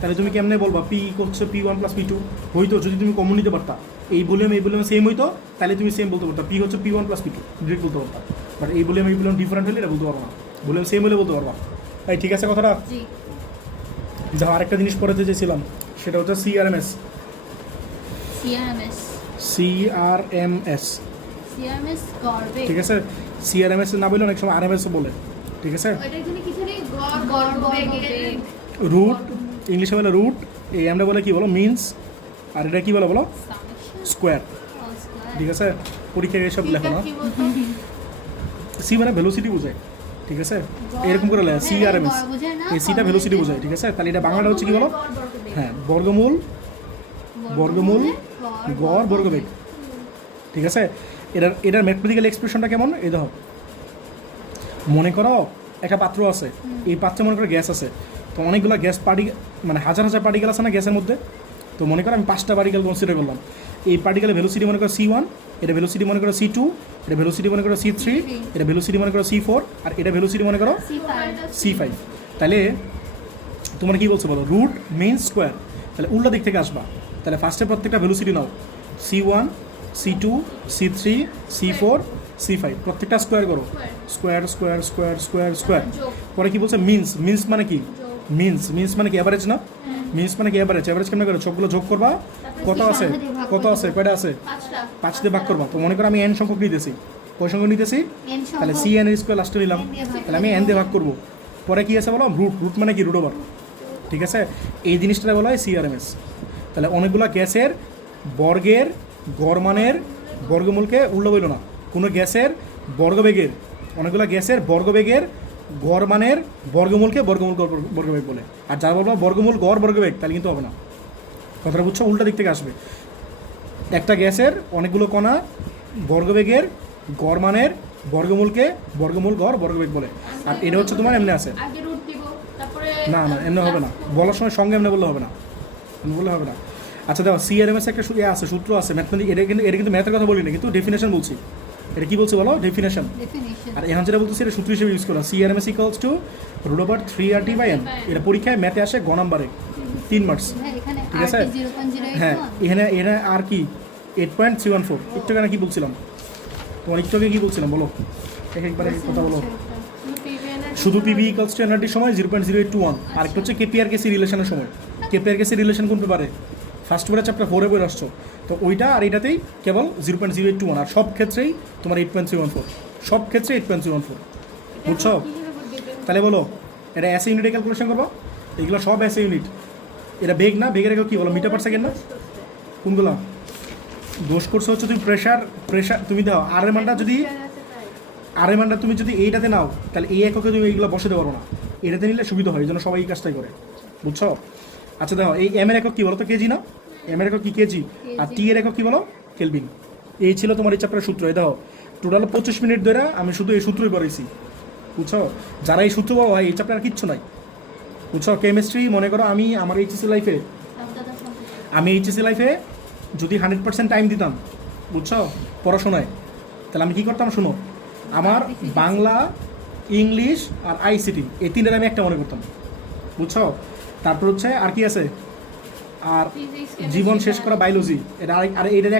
তাহলে তুমি কেমনে বলবা পি হচ্ছে P1 প্লাস P2? হইতো যদি তুমি কমন নিতে পারতা, এই ভলিউম সেম হইতো, তাহলে তুমি সেম বলতে পারতা, পি হচ্ছে P1 প্লাস P2 ডিরেক্ট বলতে পারতা। বাট এই ভলিউম ডিফারেন্ট হলে এটা বলতে পারবো না, ভলিউম সেম হলে বলতে পারবা। তাই ঠিক আছে কথাটা। জি যা আরেকটা জিনিস পড়াতে চেয়েছিলাম সেটা হচ্ছে সিআরএমএস, সিএমএস সিআরএমএস, সিএমএস করবে ঠিক আছে? সিআরএমএস না বলে অনেক সময় আরএমএস বলে, ঠিক আছে? ওইটা এখানে কি জানি গড়বেগের রুট, ইংলিশে বলে রুট, এই আমরা বলে কি বলো মিনস, আর এটা কি বলে বলো সামেশন স্কোয়ার, ঠিক আছে? পরীক্ষায় এসব লেখো না। কি বলতো সি মানে ভেলোসিটি বোঝায়, ঠিক আছে? এরকম করে লেখা সিআরএমএস, এই সিটা ভেলোসিটি বোঝায়, ঠিক আছে? তাহলে এটা বাংলাটা হচ্ছে কি বলো? হ্যাঁ বর্গমূল, বর্গমূল গড় বর্গবেগ, ঠিক আছে? এটার ম্যাথমেটিক্যাল এক্সপ্রেশনটা কেমন এই দেখো, মনে করো একটা পাত্র আছে, এই পাত্রে মনে করো গ্যাস আছে, তো অনেকগুলো গ্যাস মানে হাজার হাজার পার্টিকেল আছে না গ্যাসের মধ্যে, তো মনে করো আমি 5টা পার্টিকেল কনসিডার করলাম। এই পার্টিকেলের ভেলোসিটি মনে করো C1, এটা ভেলোসিটি মনে করো C2, এটা ভেলোসিটি মনে করো C3, এটা ভেলোসিটি মনে করো C4, আর এটা ভেলোসিটি মনে করো C5। তাহলে তোমরা কি বলছো বলো? রুট মেইন স্কোয়ার, তাহলে উল্টা দিক থেকে আসবা, তাহলে ফার্স্টে প্রত্যেকটা ভেলোসিটি নাও, C1 C2 C3 C4 C5, প্রত্যেকটা স্কোয়ার করো, square square square square square. পরে কি বলছে মিনস মানে কি? মিনস মানে কি অ্যাভারেজ না? মিনস মানে কি অ্যাভারেজ কেমন করে সবগুলো যোগ করবা, কত আছে কয়টা আছে 5 দিয়ে ভাগ করবা। তো মনে করো আমি n সংখ্যক নিতেছি, কয় সংখ্যক নিতেছি? তাহলে সি এন স্কোয়ার লাস্টে নিলাম, তাহলে আমি n দিয়ে ভাগ করবো। পরে কি আছে বলো? রুট মানে কি রুট ওভার, ঠিক আছে? এই জিনিসটা বলা হয় সিআরএমএস। তাহলে অনেকগুলো গ্যাসের বর্গের গড় মানের বর্গমূলকে উল্টো বইল না, কোনো গ্যাসের বর্গবেগের, অনেকগুলো গ্যাসের বর্গবেগের গড় মানের বর্গমূলকে বর্গবেগ বলে। আর যারা বলবো বর্গমূল গড় বর্গবেগ, তাহলে কিন্তু হবে না, কথাটা বুঝছো? উল্টা দিক থেকে আসবে। একটা গ্যাসের অনেকগুলো কণা বর্গবেগের গড় মানের বর্গমূলকে বর্গমূল গড় বর্গবেগ বলে। আর এটা হচ্ছে তোমার এমনি আছে, আগে রুট দিব তারপরে না এমনি হবে না, বলার সময় সঙ্গে এমনি বললে হবে না, এমনি বললে হবে না। আচ্ছা দেখো সিআরএমএস একটা আছে, সূত্র আছে ম্যাথমেটিক, এটা কিন্তু ম্যাথের কথা বলি না, কিন্তু ডেফিনেশন বলছি। এটা কি বলছি বলো? ডেফিনেশন। আর এখন যেটা বলতেছি এটা সূত্র হিসেবে ইউজ করা, সিআরএমএস ইকুয়ালস টু √3RT/n। এটা পরীক্ষায় ম্যাথে আসে গ নাম্বারে 3 মার্কস, ঠিক আছে? হ্যাঁ এখানে আর কি 8.314। একটু আগে কি বলছিলাম তোমার, একটু আগে কি বলছিলাম বলো, একবারে কথা বলো। শুধু পিভি ইকুয়ালস টু এনআরটির সময় 0.0821, আর একটা হচ্ছে কেপিআরকেসি রিলেশনের সময়। কেপিআরকেসি রিলেশন কোন পেপারে? ফার্স্ট পেপারে চ্যাপ্টার 4 বই আসছো, তো ওইটা আর এটাতেই কেবল 0.0821, আর সব ক্ষেত্রেই তোমার 8.314, সব ক্ষেত্রে 8.314, বুঝছো? তাহলে বলো এটা এসএ ইউনিটে ক্যালকুলেশন করবো, এগুলো সব এসএ ইউনিট, এটা বেগ না, বেগের একক কি বলো, মিটার পার সেকেন্ড না? কোনগুলো দোষ করছে হচ্ছে তুমি প্রেশার তুমি দাও আর এর মানটা যদি আর এর মানটা তুমি যদি এইটাতে নাও তাহলে এই এককে তুমি এইগুলো বসাতে পারো না, এটাতে নিলে সুবিধা হয়, এই জন্য সবাই এই কাজটাই করে, বুঝছো? আচ্ছা দেখো এই এম এর একক কি বলো তো, কেজি না? এম এর একক কি কেজি, আর টি এর একক কি বলো, কেলভিন। এই ছিল তোমার এই চ্যাপ্টারের সূত্র। এই দেখো টোটাল 25 মিনিট ধরে আমি শুধু এই সূত্রই করেছি, বুঝছো? যারা এই সূত্র পাবো ভাই এই চ্যাপ্টার কিচ্ছু নাই, বুঝছো? কেমিস্ট্রি মনে করো আমি আমার এইচএসসি লাইফে যদি 100% টাইম দিতাম, বুঝছো, পড়াশোনায়, তাহলে আমি কী করতাম শুনো, আমার বাংলা, ইংলিশ আর আইসিটি এই তিনটার আমি একটা মনে করতাম, বুঝছো? তারপর হচ্ছে আর কি আছে, আর জীবন শেষ করা বায়োলজি, এটা আর এটার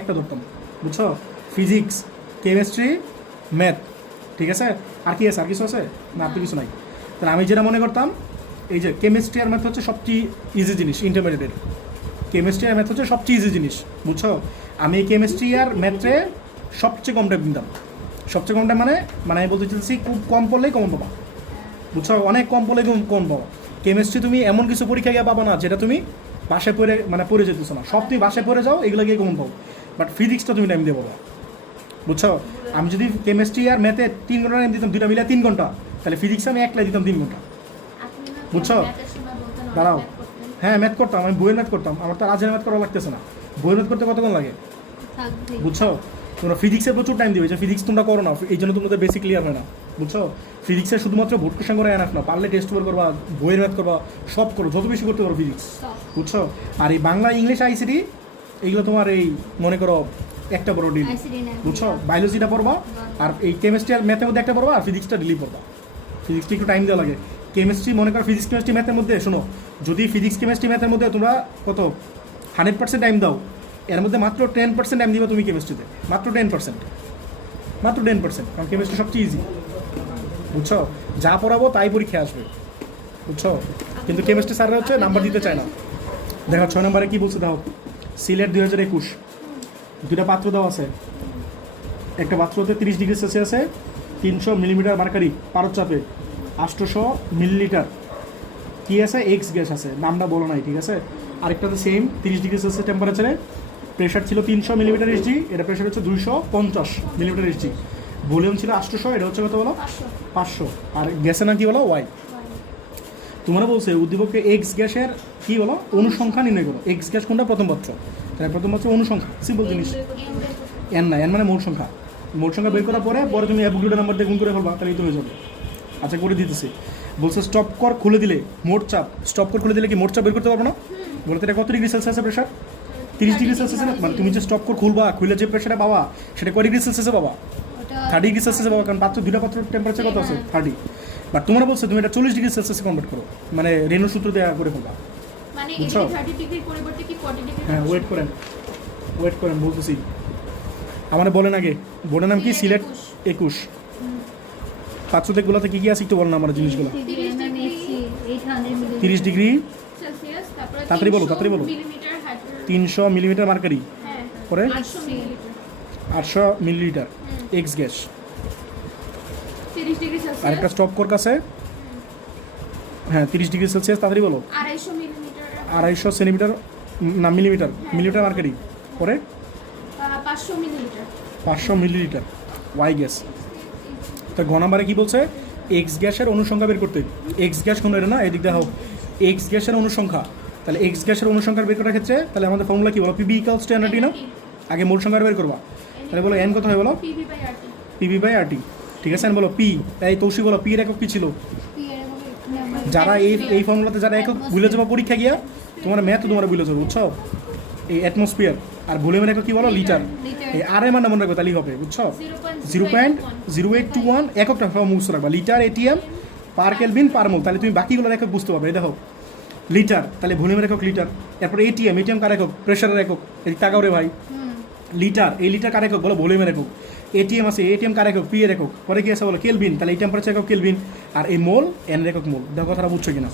একটা ধরতাম, বুঝছো? ফিজিক্স, কেমিস্ট্রি, ম্যাথ, ঠিক আছে? আর কি আছে, আর কিছু আছে না? আর তো কিছু নাই। তাহলে আমি যেটা মনে করতাম, এই যে কেমিস্ট্রি আর ম্যাথ হচ্ছে সবচেয়ে ইজি জিনিস ইন্টারমিডিয়েটের, কেমিস্ট্রি আর ম্যাথ হচ্ছে সবচেয়ে ইজি জিনিস, বুঝছো? আমি কেমিস্ট্রি আর ম্যাথে সবচেয়ে কম টাইম দিতাম, সবচেয়ে কম টাইম মানে আমি বলতে চাইছি খুব কম পড়লেই কম পাবা, বুঝছো? অনেক কম পড়লে কম পাবা। কেমিস্ট্রি তুমি এমন কিছু পরীক্ষা গিয়ে পাবা না যেটা তুমি বাসায় পড়ে যেতেছো না, সব তুমি বাসায় পড়ে যাও, এগুলো গিয়ে কমন পাবো। বাট ফিজিক্সটা তুমি টাইম দিয়ে পাবা, বুঝছো? আমি যদি কেমিস্ট্রি আর ম্যাথে 3 ঘন্টা টাইম দিতাম, দুটা মিলে 3 ঘন্টা, তাহলে ফিজিক্সে আমি একলাই দিতাম 3 ঘন্টা, বুঝছো? দাঁড়াও, হ্যাঁ ম্যাথ করতাম, আমি বইয়ের ম্যাথ করতাম, আমার তো আজের ম্যাথ করা লাগতেছে না, বইয়ের ম্যাথ করতে কতক্ষণ লাগে, বুঝছো? তোমরা ফিজিক্সে প্রচুর টাইম দিবে, যে ফিজিক্স তোমরা করো না, এই জন্য তোমাদের বেসিক ক্লিয়ার হয় না, বুঝছো? ফিজিক্সে শুধুমাত্র ভোট কোশ্চেন করে এনাফ না, পারলে টেস্ট পেপার করবা, বইয়ের ম্যাথ করবা, সব করো, যত বেশি করতে পারো ফিজিক্স, বুঝছো? আর এই বাংলা, ইংলিশ, আইসিটি এইগুলো তোমার এই মনে করো একটা বড় ডিল, বুঝছো? বায়োলজিটা পড়বা, আর এই কেমিস্ট্রি আর ম্যাথের মধ্যে একটা পড়বা, আর ফিজিক্সটা ডিলি পড়বা। ফিজিক্সটা একটু টাইম দেওয়া লাগে। কেমিস্ট্রি মনে করো ফিজিক্স, কেমিস্ট্রি, ম্যাথের মধ্যে শোনো, যদি ফিজিক্স, কেমিস্ট্রি, ম্যাথের মধ্যে তোমরা কত 100% টাইম দাও, এর মধ্যে মাত্র 10% টাইম দিবা তুমি কেমিস্ট্রিতে, মাত্র 10%, কারণ কেমিস্ট্রি সবচেয়ে ইজি, বুঝছো? যা পড়াবো তাই পরীক্ষা আসবে, বুঝছো? কিন্তু কেমিস্ট্রি স্যাররা হচ্ছে নাম্বার দিতে চায় না। দেখো 6 নম্বরে কী বলছে, দেখো সিলেট 2021, দুটা পাত্র দেওয়া আছে, একটা পাত্রতে 30 ডিগ্রি সেলসিয়াসে 300 মিলিমিটার মার্কারি পারদ চাপে 800 মিলিলিটার কী আছে, এক্স গ্যাস আছে, নামটা বলো নাই, ঠিক আছে? আরেকটাতে সেম 30 ডিগ্রি সেলসিয়াস টেম্পারেচারে প্রেশার ছিল 300 মিলিমিটার এসজি, এটা প্রেশার হচ্ছে 250 মিলিমিটার এসজি, ভলিউম ছিল 800, এটা হচ্ছে কত বলো, 500, আর গ্যাসের নাম কী বলো, ওয়াই। তোমরা বলছে উদ্দীপককে এক্স গ্যাসের কী বলো, অনুসংখ্যা নির্ণয় করো। এক্স গ্যাস কোনটা, প্রথম পাত্র, তাহলে প্রথম পাত্র অনুসংখ্যা, সিম্পল জিনিস। এন না, এন মানে মোট সংখ্যা, মোট সংখ্যা বের করার পরে তুমি অ্যাভোগাড্রো নাম্বার দিয়ে গুণ করে ফেলবা, তাহলেই তো হয়ে যাবে। আচ্ছা করে দিতেছি, বলছে স্টপ কর খুলে দিলে মোট চাপ, স্টপ কর খুলে দিলে কি মোট চাপ বের করতে পারবো না? বলতে এটা কত ডিগ্রি সেলসিয়াসে প্রেশার, 30 ডিগ্রি সেলসিয়াসে, মানে তুমি যে স্টপ কর খুলবা, খুলে যে প্রেশারে পাবা সেটা কয় ডিগ্রি সেলসিয়াসে পাবা, 30 ডিগ্রি সেলসিয়াসে পাবা, কারণ দুটা পাত্র টেম্পারেচার কত আছে, 30। বাট তোমরা বলছো তুমি এটা 40 ডিগ্রি সেলসিয়াসে কনভার্ট করো, মানে রেনু সূত্র দেওয়া করে ফেলবা, মানে বুঝছো? 30 ডিগ্রির পরিবর্তে কি 40 ডিগ্রি? হ্যাঁ ওয়েট করেন বলতেছি। আমার বলেন আগে, বোর্ডের নাম কি, সিলেট 21, পাত্রতেগুলোতে কী কী আছে একটু বলেন আমার জিনিসগুলো। 30 ডিগ্রি সেলসিয়াস, তাড়াতাড়ি বলো, তাড়াতাড়ি বলো। মিলিমিটার হাইড্রোজেন, 300 মিলিমিটার মার্কারি, হ্যাঁ, পরে 800 millilitre, 800 millilitre X gas, 30 degree Celsius, আর একটা স্টপ কর কাছে, হ্যাঁ 30 ডিগ্রি সেলসিয়াস, তাড়াতাড়ি বলো। 250 মিলিমিটার, 250 সেন্টিমিটার না মিলিমিটার মার্কারি, পরে 500 মিলিলিটার, 500 মিলিলিটার ওয়াই গ্যাস। তা ঘ নাম্বারে কী বলছে, এক্স গ্যাসের অনুসংখ্যা বের করতে। এক্স গ্যাস কোনো এটা না, এদিক দেখা হোক, এক্স গ্যাসের অনুসংখ্যা। তাহলে এক্স গ্যাসের অনুসংখ্যা বের করার ক্ষেত্রে তাহলে আমাদের ফর্মুলা কী বলো, পিবি ইকুয়ালস টু এনআরটি না, আগে মূল সংখ্যা বের করবা, তাহলে বলো এন কত হয় বলো, PV/RT, পিবি/আরটি, ঠিক আছে? বলো পি, এই তৌসি বলো পি এর একক কী ছিল? যারা এই ফর্মুলাতে যারা একক ভুলে যাবো পরীক্ষা গিয়া, তোমার ম্যাথ তোমরা ভুলে যাবো, বুঝছো? এই অ্যাটমসফিয়ার, আর ভলিউমের একক কী বলো, লিটার। এই আর এর মানটা মনে রাখবে, তাহলেই হবে, বুঝছো? 0.0821 এককটা মুখস্থ রাখবা, litre ATM per kelvin per mole, তাহলে তুমি বাকিগুলোর একক বুঝতে পারবে। এই দেখো লিটার, তাহলে ভলিউমের একক লিটার, এরপর এটিএম কার একক, প্রেশারের একক, এই টাকাও রে ভাই, লিটার, এই লিটার কার একক বলো, ভলিউমের একক। এটিএম আছে, এটিএম কার একক, পি এর একক, পরে কি আছে বলো, কেলভিন, তাহলে এই টেম্পারেচার একক কেলভিন, আর এই মোল এন এর একক মোল। দেখো কথাটা বুঝছো কিনা?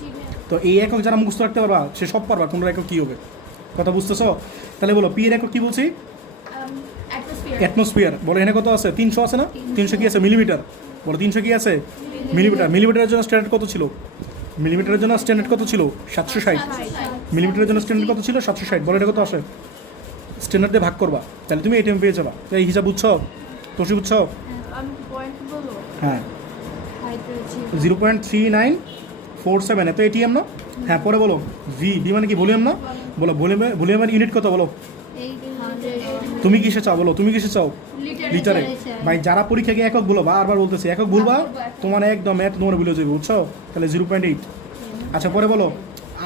তো এই একক যারা মুখস্থ রাখতে পারবা সে সব পারবা কোনটা একক কী হবে, কথা বুঝতেছো? তাহলে বলো পি এর একক কী বলছি, অ্যাটমসফিয়ার, বলো এখানে কত আছে, 300 আছে না, 300 কি আছে, মিলিমিটার, বলো 300 কি আছে, মিলিমিটার। মিলিমিটারের জন্য স্ট্যান্ডার্ড কত ছিল, মিলিমিটারের জন্য স্ট্যান্ডার্ড কত ছিল, 760, মিলিমিটারের জন্য স্ট্যান্ডার্ড কত ছিল 760, বলো এটা কত আসে, স্ট্যান্ডার্ড দিয়ে ভাগ করবা, তাহলে তুমি এটিএম পেয়ে যাবা। তো এই হিসাব বুঝছো, তোষি বুঝছো? আমি পয়েন্ট বলবো হ্যাঁ, হাই পেয়েছি 0.3947 এত এটিএম না? হ্যাঁ, পরে বলো ভি মানে কি, ভলিউম না? বলো ভলিউমের ইউনিট কত বলো? এই তুমি কিসে চাও বলো, তুমি কিসে চাও? লিটারে। ভাই যারা পরীক্ষাকে একক বলো, বারবার বলতেছি একক বলবা, তোমার একদম ম্যাথ তোমার ভুলে যাবে, বুঝছো? তাহলে 0.8। আচ্ছা পরে বলো,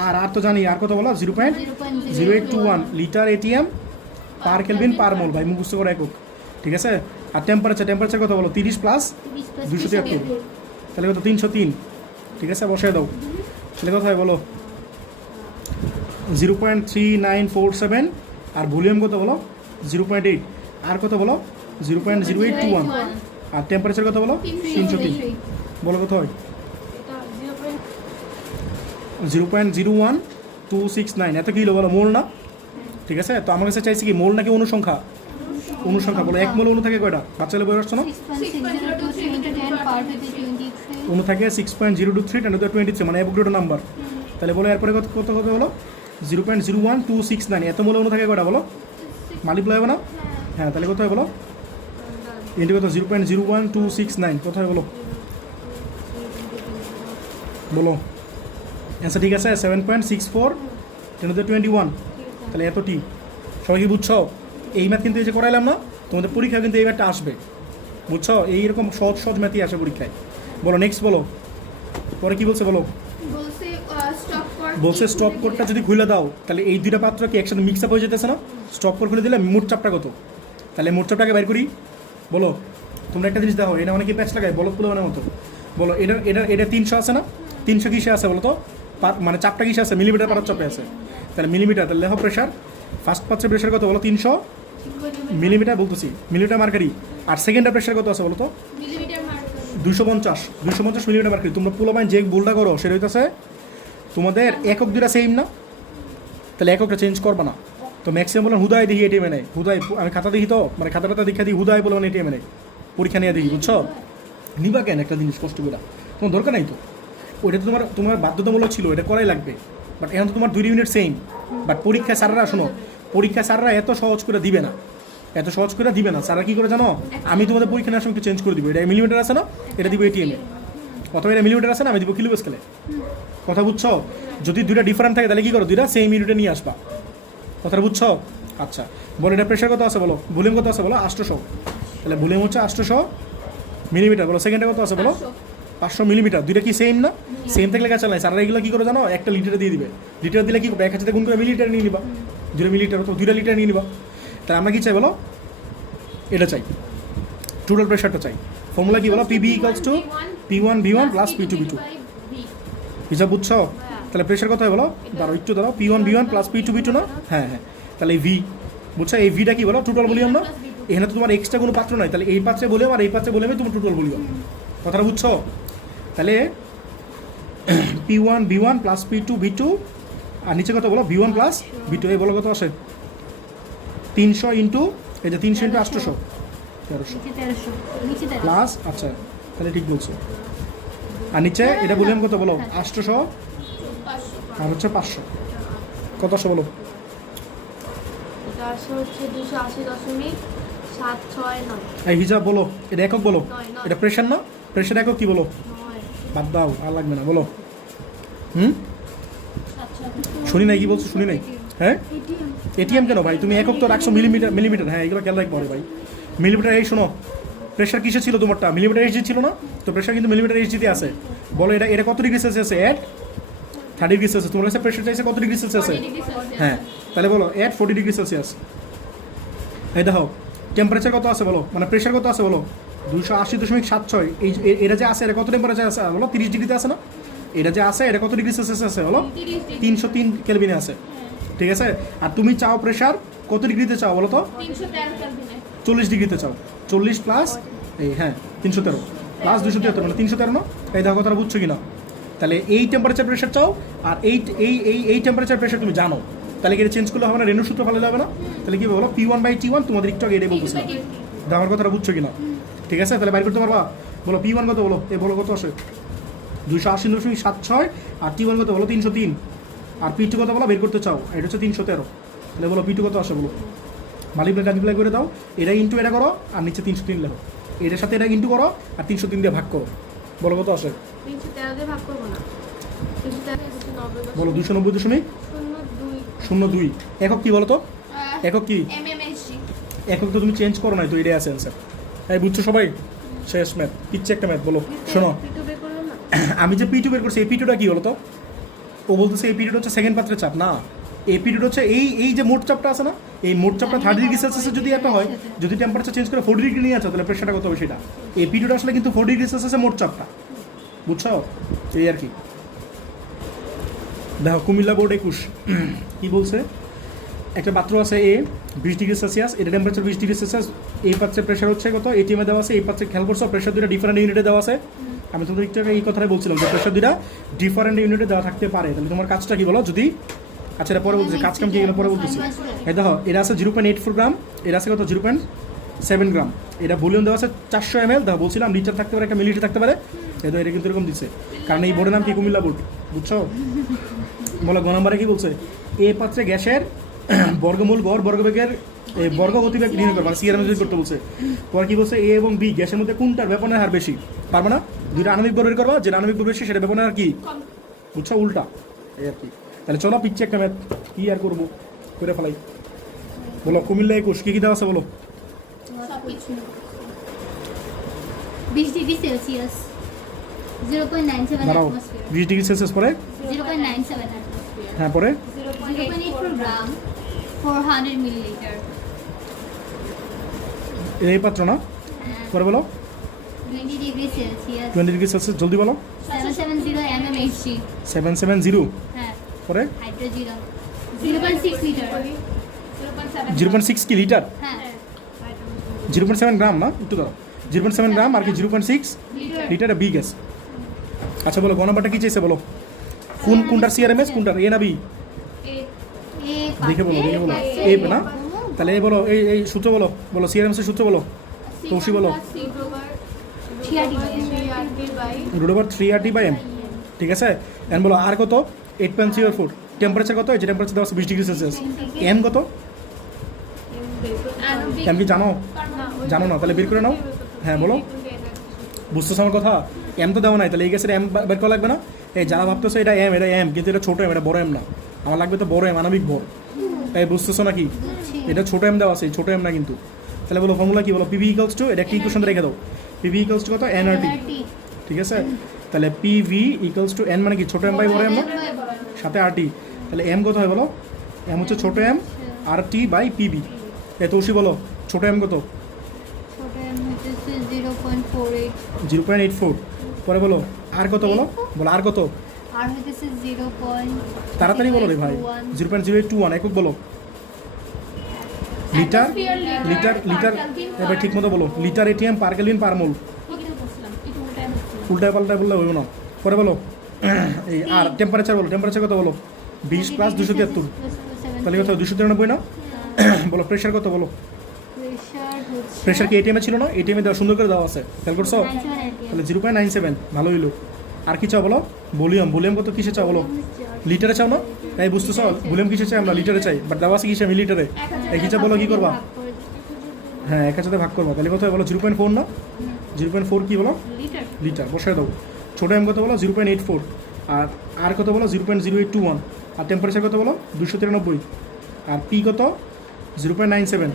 আর তো জানি, আর কত বলো? 0.0821 litre ATM per kelvin per mole, ভাই মুখস্থ করে একক, ঠিক আছে? আর টেম্পারেচার কত বলো? 30 প্লাস 273, তাহলে কত? 303, ঠিক আছে? বসায় দাও, তাহলে কত হয় বলো? 0.3947, আর ভলিউম কত বলো? 0.8, আর কত বলো? 0.0821, আর টেম্পারেচার কত বলো? 303, বলো কত হয়? এটা 0.01269, এত কিলো বলো, মোল না? ঠিক আছে, তো আমার কাছে চাইছি কি, মোল নাকি অনুসংখ্যা? অনুসংখ্যা। বলো এক মোল অনু থাকে কয়টা? বাচ্চালে বই আসছো না? 6.023 অনু থাকে 6.023 10 to the 23, মানে অ্যাভোগাড্রো নাম্বার। তাহলে বলো এরপরে কত কত কত বলো? 0.01269, এত মোল অনু থাকে কয়টা বলো? মাল্টিপ্লাই হবে না? হ্যাঁ, তাহলে কত হয় বলো? ইন্টু কত? 0.01269, কত হয় বলো? বলো অ্যান্সার ঠিক আছে 7.64 10 to the 21, তাহলে এত টি। সবাই কি বুঝছো? এই ম্যাথ কিন্তু এই যে করাইলাম না, তোমাদের পরীক্ষা কিন্তু এই ম্যাথটা আসবে, বুঝছো? এইরকম সহজ ম্যাথই আসে পরীক্ষায়। বলো নেক্সট, বলো পরে কি বলছে বলো? বলছে স্টপ কোডটা যদি খুলে দাও, তাহলে এই দুইটা পাত্র কি একসাথে মিক্স আপ হয়ে যেতেছে না? স্টপ কোড খুলে দিলে মোট চাপটা কত? তাহলে মোট চাপটাকে বের করি। বলো তোমরা একটা জিনিস দেখো, এটা অনেকে প্যাচ লাগায় বলো পুলো মতো। বলো এটা 300 আছে না? 300 কিসে আছে বলো তো? মানে চাপটা কিসে আছে? মিলিমিটার পারার চাপে আছে। তাহলে মিলিমিটার, তাহলে লেখো প্রেশার, ফার্স্ট পাত্রের প্রেশার কত বলো? 300 মিলিমিটার, বলতেছি মিলিমিটার মার্কারি। আর সেকেন্ডের প্রেশার কত আছে বলো তো? Millimetre marker 250 millimetre mercury. তোমরা পুলো মানে যে ভুলটা করো সেটা হইতেছে তোমাদের একক দুটা সেম না, তাহলে এককটা চেঞ্জ করবা না। তো ম্যাক্সিমাম বলেন হুদায় দেখি এটিএমে নেই, হুদায় আমি খাতা দেখি তো, মানে খাতাটা দেখা দিই, হুদায় বলবেন এটিএমে নেই, পরীক্ষা নিয়ে দেখি, বুঝছো? নিবা কেন একটা জিনিস কষ্ট করে? তোমার দরকার নাই তো, ওইটা তো তোমার বাধ্যতামূলক ছিল, এটা করাই লাগবে। বাট এখন তো তোমার 2 ইউনিট সেম, বাট পরীক্ষায় স্যাররা, শোনো, পরীক্ষায় স্যাররা এত সহজ করে দিবে না, এত সহজ করে দিবে না। স্যাররা কী করে জানো? আমি তোমাদের পরীক্ষা নেওয়ার সময় একটু চেঞ্জ করে দিব, এটা মিলিমিটার আছে না, এটা দিব এটিএমে, অথবা এটা মিলিমিটার আছে না, আমি দিব কিলো স্কেলে। কথা বুঝছো? যদি দুইটা ডিফারেন্ট থাকে তাহলে কী করো? দুইটা সেম ইউনিটে নিয়ে আসবা। কথাটা বুঝছো? আচ্ছা বলো এটা প্রেশার কত আছে বলো? ভলিউম কত আছে বলো? 800, তাহলে ভলিউম হচ্ছে 800 মিলিমিটার। বলো সেকেন্ডে কত আছে বলো? 500 মিলিমিটার। দুইটা কি সেম না? সেম থাকলে কাছে নাই, স্যাররা এগুলো কী করে জানো? একটা লিটারে দিয়ে দিবে। লিটার দিলে কি করবে? 1000 গুণ করে মিলিলিটার নিয়ে নিবা, 0 মিলিলিটার অথবা 2 লিটার নিয়ে নিবা। তাহলে আমরা কি চাই বলো? এটা চাই, টোটাল প্রেশারটা চাই। ফর্মুলা কি বলো? PB equals two P1 V1 plus P2 V2। হিসাব বুঝছো? তাহলে প্রেশার কত হয় বলো? দাঁড়াও P1 V1 plus P2 V2 না? হ্যাঁ, তাহলে এই ভি, বুঝছো? এই ভিটা কি বলো? টোটাল ভলিউম না? এখানে তো তোমার এক্সট্রা কোনো পাত্র নাই, তাহলে এই পাত্রে ভলিউম আর এই পাত্রে ভলিউমে তোমার টোটাল ভলিউম। কথাটা বুঝছো? তাহলে P1 V1 plus P2 V2, আর নিচে কত বলো? V1 প্লাস V2, এই বলো কত আসে? 300 ইন্টু এই যে 300 ইন্টু 800, 1300 প্লাস, আচ্ছা তাহলে ঠিক বলছো। আর নিচে এটা ভলিউম কত বলো? 800 আর হচ্ছে 500, কত আসে বলো? এটা আসে হচ্ছে 280.769। এই হিসাব বলো, এটা একক বলো। নয়। এটা প্রেশার না? প্রেশার একক কি বলো? বাদ দাও, আর লাগবে না, বলো। শুনি নাই, কি বলছো? শুনি নাই। হ্যাঁ, এটিএম কেন ভাই? তুমি একক তো রাখছো মিলিমিটার। হ্যাঁ, এগুলো খেয়াল রাখবো ভাই। মিলিমিটার, এই শোনো, প্রেশার কিসে ছিল তোমারটা? মিলিমিটার এইচজি ছিল না? তো প্রেশার কিন্তু মিলিমিটার এইচজিতে আছে। বলো এটা কত ডিগ্রি সেলসিয়াস? এট 30 ডিগ্রি সেলসিয়াস। তোমার কাছে প্রেশার চাইছে কত ডিগ্রি সেলসিয়াস? হ্যাঁ, তাহলে বলো এট 40 ডিগ্রি সেলসিয়াস। এই দেখো টেম্পারেচার কত আছে বলো, মানে প্রেশার কত আছে বলো? 280.76। এই এটা যে আছে এটা কত টেম্পারেচার আছে বলো? 30 ডিগ্রিতে আছে না? এটা যে আছে এটা কত ডিগ্রি সেলসিয়াস আছে বলো? 303 কেলভিনে আছে, ঠিক আছে? আর তুমি চাও প্রেশার কত ডিগ্রিতে চাও বলো তো? 313 কেলভিনে। 40 ডিগ্রিতে চাও। 40 প্লাস এই, হ্যাঁ 313 প্লাস 273, মানে 313 না? এই দেখো কথাটা বুঝছো কিনা? তাহলে এই টেম্পারেচার প্রেশার চাও, আর এই টেম্পারেচার প্রেশার তুমি জানো, তাহলে কি এটা চেঞ্জ করলে হবে না? রেনু সূত্র ভালো হবে না? তাহলে কি বলো? P1/T1, তোমাদের একটু আগে এটাই বলতেছিলাম। আমার কথাটা বুঝছো কিনা? ঠিক আছে, তাহলে বাইর করতে পারবা? বলো P1 কত বলো? এ বলো কত আসে? 280.76, আর T1 কত বলো? 303। আর পি টু কত বলো বের করতে চাও, এটা হচ্ছে 313। তাহলে বলো পি টু কত আসে বলো, মাল্টিপ্লাই করে দাও, এটা ইন্টু এটা করো আর নিচে 303 লেখো, এটার সাথে এটা ইন্টু করো আর 303 দিয়ে ভাগ করো, বলো কত আসে 313 দিয়ে ভাগ করবো না, 313 290 বলো 290.02 একক কি বলো তো, একক কি এমএমএসজি। একক তো তুমি চেঞ্জ করো নাই তো, এটাই আছে অ্যান্সার। তাই বুঝছো সবাই, শেষ ম্যাথ পিচ্ছে একটা ম্যাথ। বলো শোনো, পিটু বের করলাম না, আমি যে পি টু বের করছি এই পি টুটা কি বলো তো, ও বলতেছে এই পিরিয়ড হচ্ছে সেকেন্ড পাত্রের চাপ না, এই পিরিয়ড হচ্ছে এই যে মোট চাপটা আছে না, এই মোট চাপটা 30 ডিগ্রি সেলসিয়াসে যদি একটা হয়, যদি টেম্পারেচার চেঞ্জ করে 40 ডিগ্রি নিয়ে আছে তাহলে প্রেশারটা কত হবে সেটা, এই পিরিয়ড আসলে কিন্তু 40 ডিগ্রি সেলসিয়াসে মোট চাপটা, বুঝছো এই আর কি। দেখো কুমিল্লা বোর্ড 21 কি বলছে, একটা পাত্র আছে এ 20 ডিগ্রি সেলসিয়াস, এটা টেম্পারেচার 20 ডিগ্রি সেলসিয়াস, এই পাত্রের প্রেশার হচ্ছে কত এটিএমে দেওয়া আছে, এই পাত্রে খেয়াল করছো প্রেশার দুটো ডিফারেন্ট ইউনিটে দেওয়া আছে, আমি তোমাদের একটু আগে এই কথাটাই বলছিলাম যে প্রেশার দুটা ডিফারেন্ট ইউনিটে দেওয়া থাকতে পারে, তাহলে তোমার কাজটা কি বলো যদি, আচ্ছা এটা পরে বলতেছি, কাজ কাম কি এগুলো পরে বলতেছি। এই দেখো এটা আছে 0.84 গ্রাম, এটা আছে কত 0.7 গ্রাম, এটা ভলিউম দেওয়া আছে 400 ml, দেখো বলছিলাম লিটার থাকতে পারে, একটা মিলিলিটার থাকতে পারে, এই তো এটা কিন্তু এরকম দিচ্ছে, কারণ এই বোর্ডের নাম কি কুমিল্লা বোর্ড, বুঝছো। বলো গ নম্বরে কি বলছে, এ পাত্রে গ্যাসের বর্গমূল গড় বর্গবেগের বর্গ গতিবেগ নির্ণয় করবা, সিআরএম যদি করতে বলছে। পরে কি বলছে, এ এবং বি গ্যাসের মধ্যে কোনটার ব্যাপনের হার বেশি, পারবে না, দুইটা আণবিক ভর বের করবা, যেটা আণবিক ভর বেশি সেটা ব্যাপনের হার কি, বুঝছো উল্টা এই আর কি। তাহলে চলো পিচ্ছে একটা ম্যাথ কি আর করবো করে ফেলাই। বলো কুমিল্লা 21 কি দেওয়া আছে বলো, সবকিছু 20 ডিগ্রি সেলসিয়াস 0.97 দাঁড়াও অ্যাটমসফিয়ার 20 ডিগ্রি সেলসিয়াস পরে 0.97 অ্যাটমসফিয়ার হ্যাঁ পরে 0.84 গ্রাম 400 মিলিলিটার এই পাত্র না, পরে বলো 20 ডিগ্রি সেলসিয়াস 20 ডিগ্রি সেলসিয়াস জলদি বলো 770 mmHg 770 হ্যাঁ পরে হাইড্রোজেন 0.6 লিটার 0.6 কি লিটার, হ্যাঁ 0.7 গ্রাম না, একটু দাও 0.7 গ্রাম আর কি 0.6 লিটার লিটার বি গ্যাস। আচ্ছা বলো গ নাম্বারটা কি চাইছে বলো, কোনটার সিআরএমএস কোনটার এ না বি, দেখে বলো এ না, তাহলে এই বলো এই সূত্র বলো, বলো সিআরএমএস এর সূত্র বলো, তৌসি বলো √3RT/m, ঠিক আছে। এন্ড বলো আর কত 8.04, টেম্পারেচার কত, এই যে টেম্পারেচার দেওয়া আছে 20 ডিগ্রি সেলসিয়াস, এম কত, এম কি জানো, জানো না তাহলে বের করে নাও, হ্যাঁ বলো বুঝতেছো আমার কথা, এম তো দেওয়া নাই, তাহলে এই গ্যাসের এম বের করা লাগবে না, এই যারা ভাবতেছো এটা এম কিন্তু এটা ছোটো এম, এটা বড় এম না, আমার লাগবে তো বড় এম আণবিক ভর, তাই বুঝতেছো নাকি, এটা ছোটো এম দেওয়া আছে, ছোটো এম না কিন্তু। তাহলে বলো ফর্মুলা কি বলো, পিভি ইকুয়ালস টু, এটা কি ইকুয়েশন রেখে দাও, পিভি ইকুয়ালস টু কত এনআরটি, ঠিক আছে। তাহলে পিভি ইকুয়ালস টু এন মানে কি ছোটো এম বাই বড় এম না, সাথে আরটি, তাহলে এম কত হয় বলো, এম হচ্ছে ছোটো M R T by PV, এ তৌসি বলো ছোটো এম কত, ছোট এম হচ্ছে 0.48 0.84, পরে বলো আর কত বলো, বলো আর কত, আর হচ্ছে 0. তাড়াতাড়ি বলো রে ভাই 0.0821 একক বলো, লিটার লিটার লিটার, এবার ঠিক মতো বলো, litre ATM per kelvin per mole, উল্টায় পাল্টায় বললে হইব না। পরে বলো এই আর টেম্পারেচার বলো, টেম্পারেচার কত বলো 20 + 273, তাহলে কত 293 না, বলো প্রেশার কত বলো, প্রেসার হচ্ছে প্রেশার কি এটিএমে ছিল না, এটিএমে দেওয়া সুন্দর করে দেওয়া আছে খেয়াল করছো, 97 তাহলে 0.97 ভালো হইলো। আর কি চাও বলো, ভলিউম, ভলিউম কত কিসে চাও বলো, লিটারে চাও না, তাই বুঝতেছো ভলিউম কিসে চাই আমরা, লিটারে চাই, বাট দেওয়া আছে কিসে মিলিটারে, এই কিসে বলো কি করবা, হ্যাঁ একের সাথে ভাগ করবা, তাহলে কত হয় বলো 0.4 না, 0.4 কি বলো লিটার লিটার, বসায় দাও। ছোটো এম কত বলো 0.84, আর কত বলো 0.0821, আর টেম্পারেচার কত বলো 293, আর পি কত 0.97,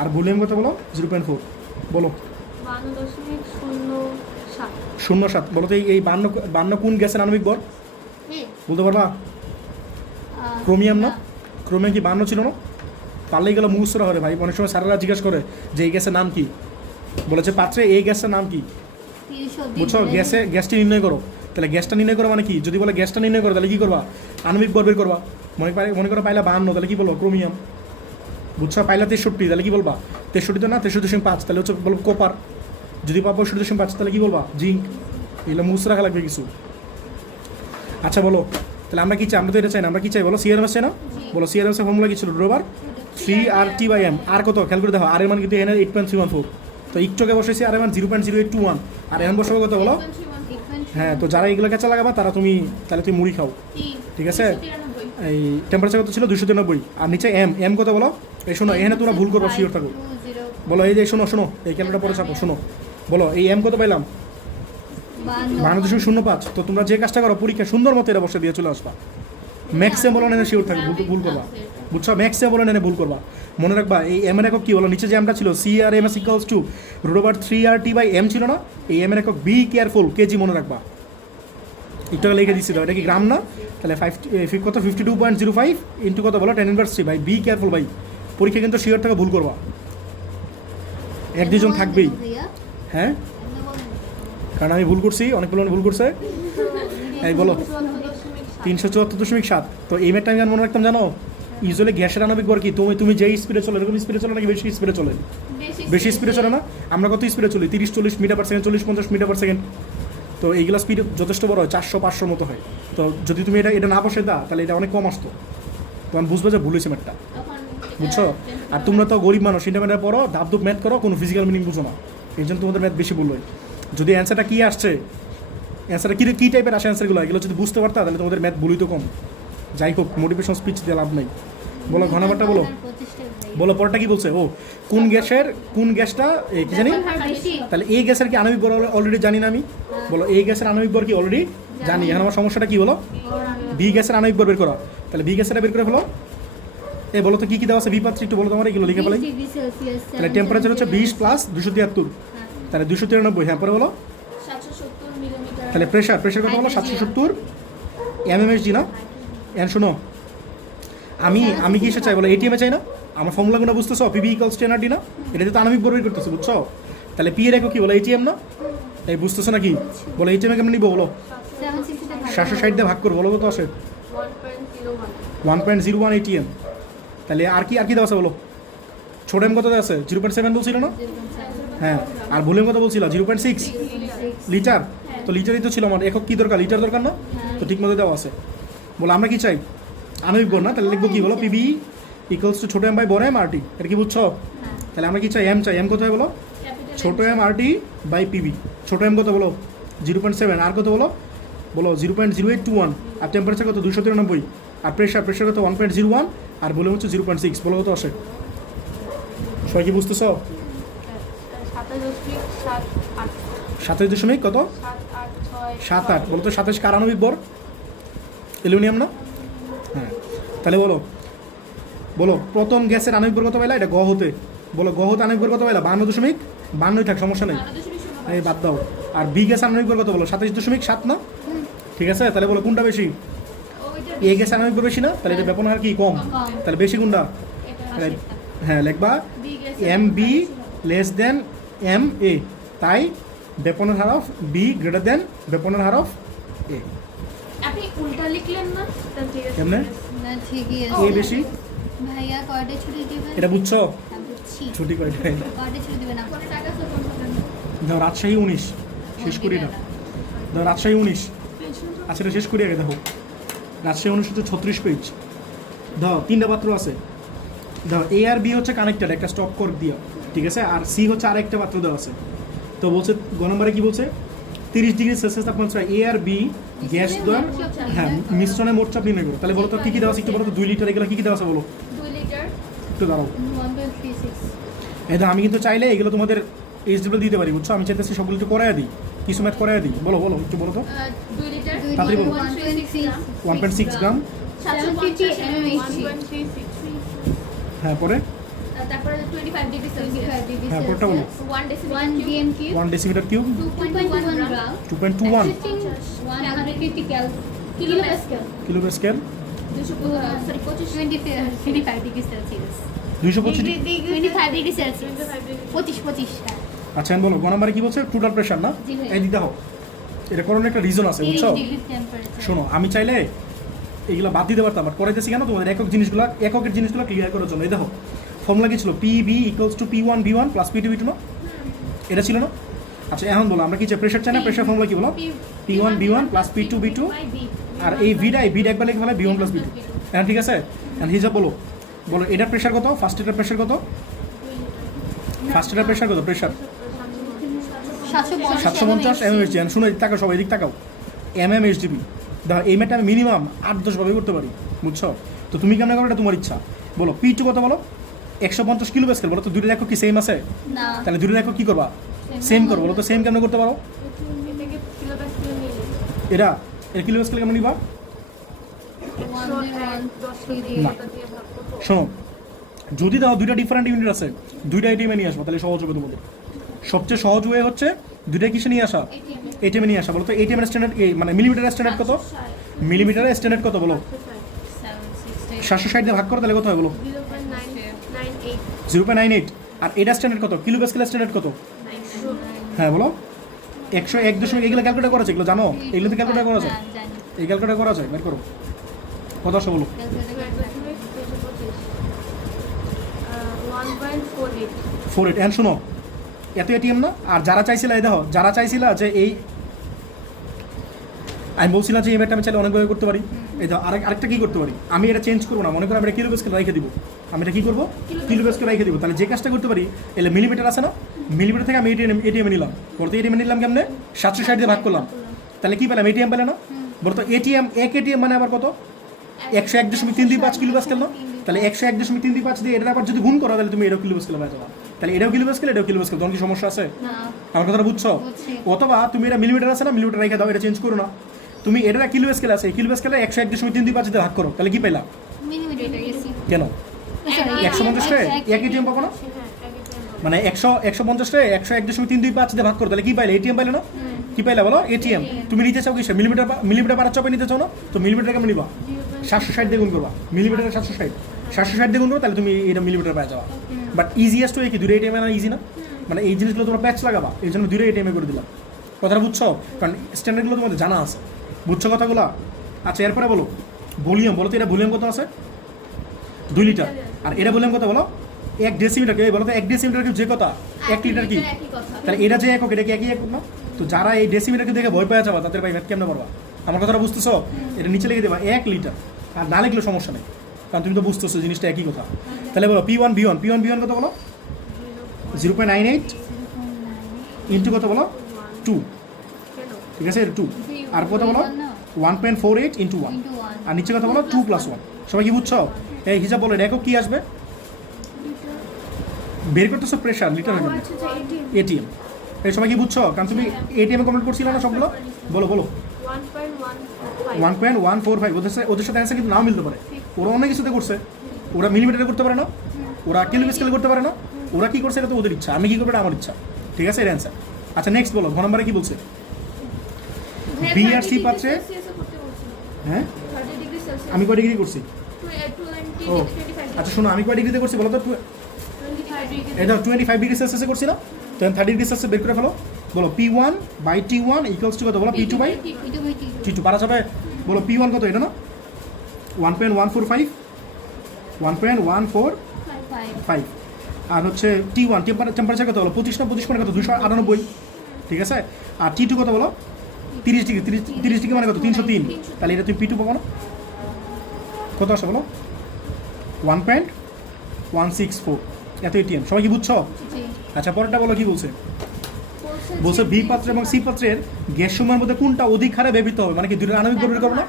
আর ভলিউম কত বলো 0.4, বলো 52.07 07, বলো তো এই 52 কোন গ্যাসের আণবিক ভর বলতে পারবা, ক্রোমিয়াম না, ক্রোমিয়াম কি 52 ছিল না, পারলেই গেলো মুখস্থরা হবে ভাই, অনেক সময় স্যারেরা জিজ্ঞাসা করে যে এই গ্যাসের নাম কি, বলেছে পাত্রে এই গ্যাসের নাম কি, বুঝছো গ্যাসটি নির্ণয় করো, তাহলে গ্যাসটা নির্ণয় করো মানে কি, যদি বলে গ্যাসটা নির্ণয় করো তাহলে কী করবা, আণবিক ভর বের করবা, মনে করো পাইলা 52, তাহলে কি বলবো ক্রোমিয়াম, বুঝছো পাইলা 63, তাহলে কি বলবা 63 তো না 63.5, তাহলে হচ্ছে বলবো কপার, যদি পাবো 65.5 তাহলে কি বলবা জিঙ্ক, এগুলো মুখস্থ রাখা লাগবে কিছু। আচ্ছা বলো তাহলে আমরা কি চাই, আমরা তো এটা চাই না, আমরা কি চাই বলো সিআরএমএস চাই না, বলো সিআরএমএস এর ফর্মুলা কি ছিল √3RT/m, আর কত খেয়াল করে দেখো, আর এর মান কিন্তু এখানে 8.314, তো একটুকে বসেছি আর এর মান 0.0821, আর এখন বসাবো কত বলো, হ্যাঁ তো যারা এগুলো কাছে লাগাবা তারা তুমি তাহলে তুমি মুড়ি খাও, ঠিক আছে এই টেম্পারেচার কত ছিল 293, আর নিচে এম, এম কত বলো? এই শোনো, এখানে তোমরা ভুল করবো, শিওর থাকো। 520 বলো এই যে শোনো শোনো, এই ক্যালকুলেটার পরে চাপো, শোনো বলো এই এম কত পাইলাম? 52.05। তো তোমরা যে কাজটা করো, পরীক্ষা সুন্দর মতো এটা বসে দিয়ে চলে আসবা। ম্যাক্সিমাম বলো না, শিওর থাকবে, ভুল করবা, বুঝছো? ম্যাক্সিমাম বলো না, ভুল করবা। মনে রাখবা এই এম এর একক কি বলো? নিচে যে এমটা ছিল C R M S equals to √3RT/m ছিল না? এই এম এর একক বি কেয়ারফুল, কেজি মনে রাখবা। একটু লিখে দিচ্ছি তো, এটা কি গ্রাম না? তাহলে কত 52.05 ইন্টু কত বলো 10⁻³ ভাই, বি কেয়ারফুল ভাই, পরীক্ষা কিন্তু শিওর থেকে ভুল করবা, এক দুজন থাকবেই। হ্যাঁ, কারণ আমি ভুল করছি, অনেক ভুল করছে। এই বলো 374.7। তো এই ম্যাটটা আমি মনে রাখতাম জানো, ইউজুয়ালি গ্যাসের আণবিক ভর কি? তুমি যেই স্পিডে চলে, এরকম স্পিডে চলে নাকি বেশি স্পিডে চলে? বেশি স্পিডে চলে না? আমরা কত স্পিডে চলি? 30-40 metre per second, 40-50 metre per second. তো এইগুলো স্পিড যথেষ্ট বড় হয়, 400-500 মতো হয়। তো যদি তুমি এটা না বসে দাও, তাহলে এটা অনেক কম আসতো। তখন বুঝবে যে ভুল হয়েছে ম্যাটটা, বুঝছো? আর তোমরা তো গরিব মানুষ, ইন্টারমিডিয়েট পড়ো, ধাপ ম্যাথ করো, কোনো ফিজিক্যাল মিনিং বুঝো না, এই জন্য তোমাদের ম্যাথ বেশি ভুল হয়। যদি অ্যান্সারটা কী আসছে, অ্যান্সারটা কী টাইপের আসে, অ্যান্সারগুলো এগুলো যদি বুঝতে পারতা, তাহলে তোমাদের ম্যাথ ভুলই তো কম। যাই হোক, মোটিভেশন স্পিচ দিয়ে লাভ নেই। বলো ঘ নাম্বারটা বলো, বলো পরটা কি বলছে? ও কোন গ্যাসটা কি জানি? তাহলে এই গ্যাসের কি আণবিক ভর অলরেডি জানি না আমি? বলো এই গ্যাসের আণবিক ভর কি অলরেডি জানি। এখন আমার সমস্যাটা কি বলো? বি গ্যাসের আণবিক ভর বের করা। তাহলে বি গ্যাসের বের করে হলো, এই বলো তো কী কী দেওয়া আছে? বিপাত্র একটু বলো, তোমার এগুলো লিখে ফেলাই। তাহলে টেম্পারেচার হচ্ছে 20 + 273, তাহলে 293। হ্যাঁ, পরে বলো 770 মিলিমিটার। তাহলে প্রেশার কত বলো? 770 mmHg না? এন শোনো, আমি কি এসে চাই বলো? এটিএমে চাই না? আমার ফর্মুলাগুলো বুঝতেছো? পিবি ইকুয়ালস 10RT না? এটা তো আণবিক ভর বের করতেছো, বুঝছো? তাহলে পি এর একক কি বলো? এটিএম না? এই বুঝতেছো নাকি? বলো এটিএম কেমন নিবো বলো? 760 দিয়ে ভাগ করবো, বলো কত আসে? 1.01 এটিএম। তাহলে আর কি দেওয়া আছে বলো? ছোট এম কত দেওয়া আছে? 0.7 বলছিল না? হ্যাঁ, আর ভলিউম কত বলছিল? 0.6 লিটার। তো লিটারই তো ছিল আমার, একক কি দরকার? লিটার দরকার না? তো ঠিক মতো দেওয়া আছে। বলো আমরা কি চাই? আণবিক ভর না? তাহলে লিখবো কি বলো? পিবি ইকুয়ালস টু ছোট এম বাই বড় এম RT। এটা কি বুঝছো? তাহলে আমরা কি চাই? এম চাই। এম কত হয় বলো? ছোট এম RT বাই পিবি। ছোট এম কত বলো? 0.7। আর কত বলো? বলো 0.0821। আর টেম্পারেচার কত? 293। আর প্রেশার কত? 1.01। আর ভলিউম হচ্ছে 0.6। বলো কত আসে? সবাই কি বুঝতেছো? 27 কত? 7-8। বলো তো 27 কার আণবিক ভর? অ্যালুমিনিয়াম না? হ্যাঁ, তাহলে বলো প্রথম গ্যাসের আণবিক ভর কত পাইলা? এটা গ হতে। বলো গ হতে আণবিক ভর কত পাইলা? 52.52 থাক, সমস্যা নেই, এই বাদ দাও। আর বি গ্যাস আণবিক ভর কত বলো? 27.7 না? ঠিক আছে, তাহলে বলো কোনটা বেশি? এ গ্যাস আণবিক ভর বেশি না? তাহলে এটা ব্যাপন হার কি কম? তাহলে বেশি কোনটা? হ্যাঁ, লিখবা M B less than M A, তাই ব্যাপনের হার অফ বি গ্রেটার দেন ব্যাপনের হার অফ এ। আপনি উল্টা লিখলেন না? কেমনে? না, ঠিকই আছে। এ বেশি? ভাইয়া কয়টা ছুটি দিবেন? এটা বুঝছো? হ্যাঁ, বুঝছি। ছুটি কয়টায়? কয়টা ছুটি দিবেন আপনি? কত টাকা শোধন করবেন? দাও রাজশাহী 19, শেষ করি না। দাও রাজশাহী 19, আচ্ছা এটা শেষ করি আগে। দেখো রাজশাহী 19 হচ্ছে 36 পেজ। দাও 3টা পাত্র আছে। দাও এ আর বি হচ্ছে কানেক্টেড একটা স্টপ কর্ক দিয়া, ঠিক আছে? আর সি হচ্ছে আরেকটা পাত্র দেওয়া আছে। তো বলছে গ নম্বরে কি বলছে? 30°C তাপমাত্রা এ আর বি গ্যাস দ্বয়, হ্যাঁ, মিশ্রণে মোট চাপ নির্ণয় করো। তাহলে বলো তো কী কী দেওয়া আছে? একটু বলো তো। 2 লিটার, এগুলো কী কী দেওয়া আছে বলো? 2 লিটার। একটু দাঁড়াও। 1.36। এটা আমি কিন্তু চাইলে এগুলো তোমাদের এইচডিও দিতে পারি, বুঝছো? আমি চাইতেছি সবগুলো একটু করাই দিই, কিছু ম্যাথ করাই দিই। বলো একটু বলো তো। 2 লিটার। তাড়াতাড়ি বলো। 1.6 গ্রাম। 750 mmHg। 1.36। হ্যাঁ, পরে তারপরে 25 ডিগ্রি সেলসিয়াস। হ্যাঁ, পরটা বলো। 1 1 dm cube 1 decimetre cube, 2.1 gram 2.21 150 কিলোপ্যাসকেল। কিলোপ্যাসকেল, 25 degree Celsius 225। 25 degree Celsius 25 হ্যাঁ। আচ্ছা আমি বলো গ নম্বরে কি বলছে? টোটাল প্রেশার না? জি ভাই। এই দিতে হোক, এটা করানোর একটা রিজন আছে, 30 বুঝছো? Degree temperature. শোনো, আমি চাইলে এইগুলো বাদ দিতে পারতাম, বাট করাইতেছি কেন? তোমাদের একের জিনিসগুলো ক্লিয়ার করার জন্য। এই দেখো ফর্মুলা কি ছিল? PB equals two P1 V1 plus P2 V2 না? এটা ছিল না? আচ্ছা এখন বলো আমরা কি চাই? প্রেশার চাই না? প্রেশার ফর্মুলা কি বলো? P1 V1 plus P2 V2। আর এই ভিটা একবার লিখে ফেলে V1 প্লাস V2। এখন ঠিক আছে, এখন হিসাব বলো এটার প্রেশার কত? ফার্স্ট এটার প্রেশার কত? Pressure 750 750 mmHg। শুনো, এদিক তাকাও, সবাই এদিক তাকাও। mmHgb দেখো এই ম্যাথটা আমি মিনিমাম 8-10 ভাবে করতে পারি, বুঝছো? তো তুমি কেমন করো এটা তোমার ইচ্ছা। বলো P2 কত বলো? 150 কিলো প্যাসকেল। বলো তো দুইটা একক কি সেম আছে? না তাহলে দুইটা একক কি করবা? সেম করবো। বলো তো সেম কেমন করতে পারো? এটাকে কিলো প্যাসকেল নিয়ে নিই। এর কিলো প্যাসকেল কেমন নিবা? 10 দিয়ে না। এটা দিয়ে ভাগ করবো। শোনো, যদি দাও দুইটা ডিফারেন্ট ইউনিট আছে, দুইটা এটিএমে নিয়ে আসবো, তাহলে সহজ হবে তোমাদের। সবচেয়ে সহজ ওয়ে হচ্ছে দুইটা কিসে নিয়ে আসা? এটিএমে নিয়ে আসা। বলো তো এটিএম এর স্ট্যান্ডার্ড মানে মিলিমিটারের স্ট্যান্ডার্ড কত? মিলিমিটারের স্ট্যান্ডার্ড কত বলো? 760 দিয়ে ভাগ করো, তাহলে কত হয় বলো? 0.998 0.98। আর এটা স্ট্যান্ডার্ড কত? কিলো প্যাসকেলের স্ট্যান্ডার্ড কত? হ্যাঁ বলো। 101 এগুলো ক্যালকুলেট করা যায়, এগুলো জানো? এগুলো তো ক্যালকুলেট করা যায়, হ্যাঁ, জানি। এই ক্যালকুলেট করা যায়, বের করো কত আসে বলো? 1.48 48। এখন শোনো, এত এটিএম না, আর যারা চাইছিল এই দেখো, যারা চাইছিল যে এই আমি বলছিলাম যে এই ম্যাটটা আমি চাইলে অনেকভাবে করতে পারি। এই দেখো আরেকটা কি করতে পারি, আমি এটা চেঞ্জ করবো না, মনে করো আমি এটা কিলো প্যাসকেল রেখে দিব। আমি এটা কি করবো? কিলো প্যাসকেল রেখে দিব। তাহলে যে কাজটা করতে পারি, এলে মিলিমিটার আছে না, মিলিমিটার থেকে আমি এটিএম নিলাম। বলতো এটিএম নিলাম কেমনে? 760 দিয়ে ভাগ করলাম, তাহলে কি পেলাম? এটিএম পেলে না? বলতো এটিএম, এক এটিএম মানে আবার কত? 101.325 কিলো প্যাসকেল না? তাহলে 101.325 দিয়ে এটা আবার যদি গুণ করো, তাহলে তুমি এটাও কিলো প্যাসকেল হয়ে যাবে। তাহলে এটাও কিলো প্যাসকেল, এটাও কিলো প্যাসকেল, তখন কি সমস্যা আছে? না আমার কথাটা বুঝছো? বুঝছি। অথবা তুমি এটা মিলিমিটার আছে না, মিলিমিটার রেখে দাও, এটা চেঞ্জ করো না। তুমি এটা কিলো প্যাসকেল আছে, কিলো প্যাসকেলে 101.325 দিয়ে ভাগ করো, তাহলে কি পেলাম? মিলিমিটার গেছি কেন? Sorry, 150 এক এটিএম পাবো না? হ্যাঁ একদম মানে 150 101.325 দিয়ে ভাগ করো, তাহলে কি পাইলে? এটিএম পাইলে না? কি পাইলা বলো? এটিএম। তুমি নিতে চাও কিসে? মিলিমিটার পারার চাপে নিতে চাও না? তো মিলিমিটার কেমন নিবা? 760 দিয়ে গুণ করবা। মিলিমিটারে 760 দিয়ে গুণ করো, তাহলে তুমি এটা মিলিমিটার পাওয়া যাওয়া। বাট ইজিয়েস্ট ওয়ে কি? দুটো এটিএম না ইজি না? মানে এই জিনিসগুলো তোমরা প্যাচ লাগাবা, এই জন্য দুটো এটিএম করে দিলাম। কথাটা বুঝছো? কারণ স্ট্যান্ডার্ডগুলো তোমাদের জানা আছে, বুঝছো কথাগুলো? আচ্ছা এরপরে বলো ভলিউম। বলো তো এটা ভলিউম কত আছে? 2 লিটার। আর এটা ভলিউম কত বলো? 1 ডেসিমিটার। কে বলো তো 1 ডেসিমিটার কি যে কথা? 1 লিটার কি? একই কথা তাহলে এটা যে একক, এটা কি একই একক না? তো যারা এই ডেসিমিটারকে দেখে ভয় পেয়ে যাবা, তাদের ভাই ম্যাথ কেমনে পারবা? আমার কথাটা বুঝতেছো? এটা নিচে লিখে দেবা 1 লিটার, আর না লিখলেও সমস্যা নেই, কারণ তুমি তো বুঝতেছো জিনিসটা একই কথা। তাহলে বলো P1 B1 কত বলো? 0.98 ইন্টু কত বলো? 2। কেন ঠিক আছে, 2। আর কত বলো? 1.48 ইন্টু 1। ইন্টু 1 আর নিচে কত বলো? 2 + 1। সবাই কি বুঝছো? এই হিসাব বলো, একক কি আসবে? বের করতেছো প্রেশার লিটারের জন্য, আচ্ছা আচ্ছা এটিএম। এই সবাই কি বুঝছো? কারণ তুমি এটিএম এ কমপ্লিট করছিলে না সবগুলো। বলো বলো 1.145 1.145। ওদের সাথে অ্যান্সার কিন্তু নাও মিলতে পারে। ওরা অনেক কিছুতে করছে, ওরা মিলিমিটারে করতে পারে না, ওরা কিলো স্কেলে করতে পারে না, ওরা কি করছে এটা তো ওদের ইচ্ছা, আমি কি করবো এটা আমার ইচ্ছা। ঠিক আছে, এর অ্যান্সার। আচ্ছা নেক্সট বলো, ঘ নম্বরে কি বলছে? বি আর সি পাত্রে, হ্যাঁ 30 ডিগ্রি সেলসিয়াস আমি কয় ডিগ্রি করছি? 20 ও 25 আচ্ছা শোনো, আমি কয় ডিগ্রিতে করছি বলো তো? 25 ডিগ্রি এটা 25 ডিগ্রি সেলসিয়াসে করছি না? তো 30 ডিগ্রি সেলসিয়াস বের করে ফেলো। বলো P1/T1 = কত বলো? P2/T2 পারা যাবে? বলো P1 কত? এটা না 1.145 1.145। আর হচ্ছে T1 টেম্পারেচার কত বলো? 25 না? 25 মানে কত? 298। ঠিক আছে। আর T2 কত বলো? 30 ডিগ্রি। 30 ডিগ্রি মানে কত? 303। তাহলে এটা তুমি P2 পাবো না? কত আসে বলো? 1.164। এত এটিএম। সবাই কি বুঝছো? আচ্ছা পরেরটা বলো কি বলছে? বলছে বি পাত্র এবং সি পাত্রের গ্যাস সময়ের মধ্যে কোনটা অধিক হারে ব্যবহৃত হবে? মানে কি দুইটার আণবিক ভর বের করবো না?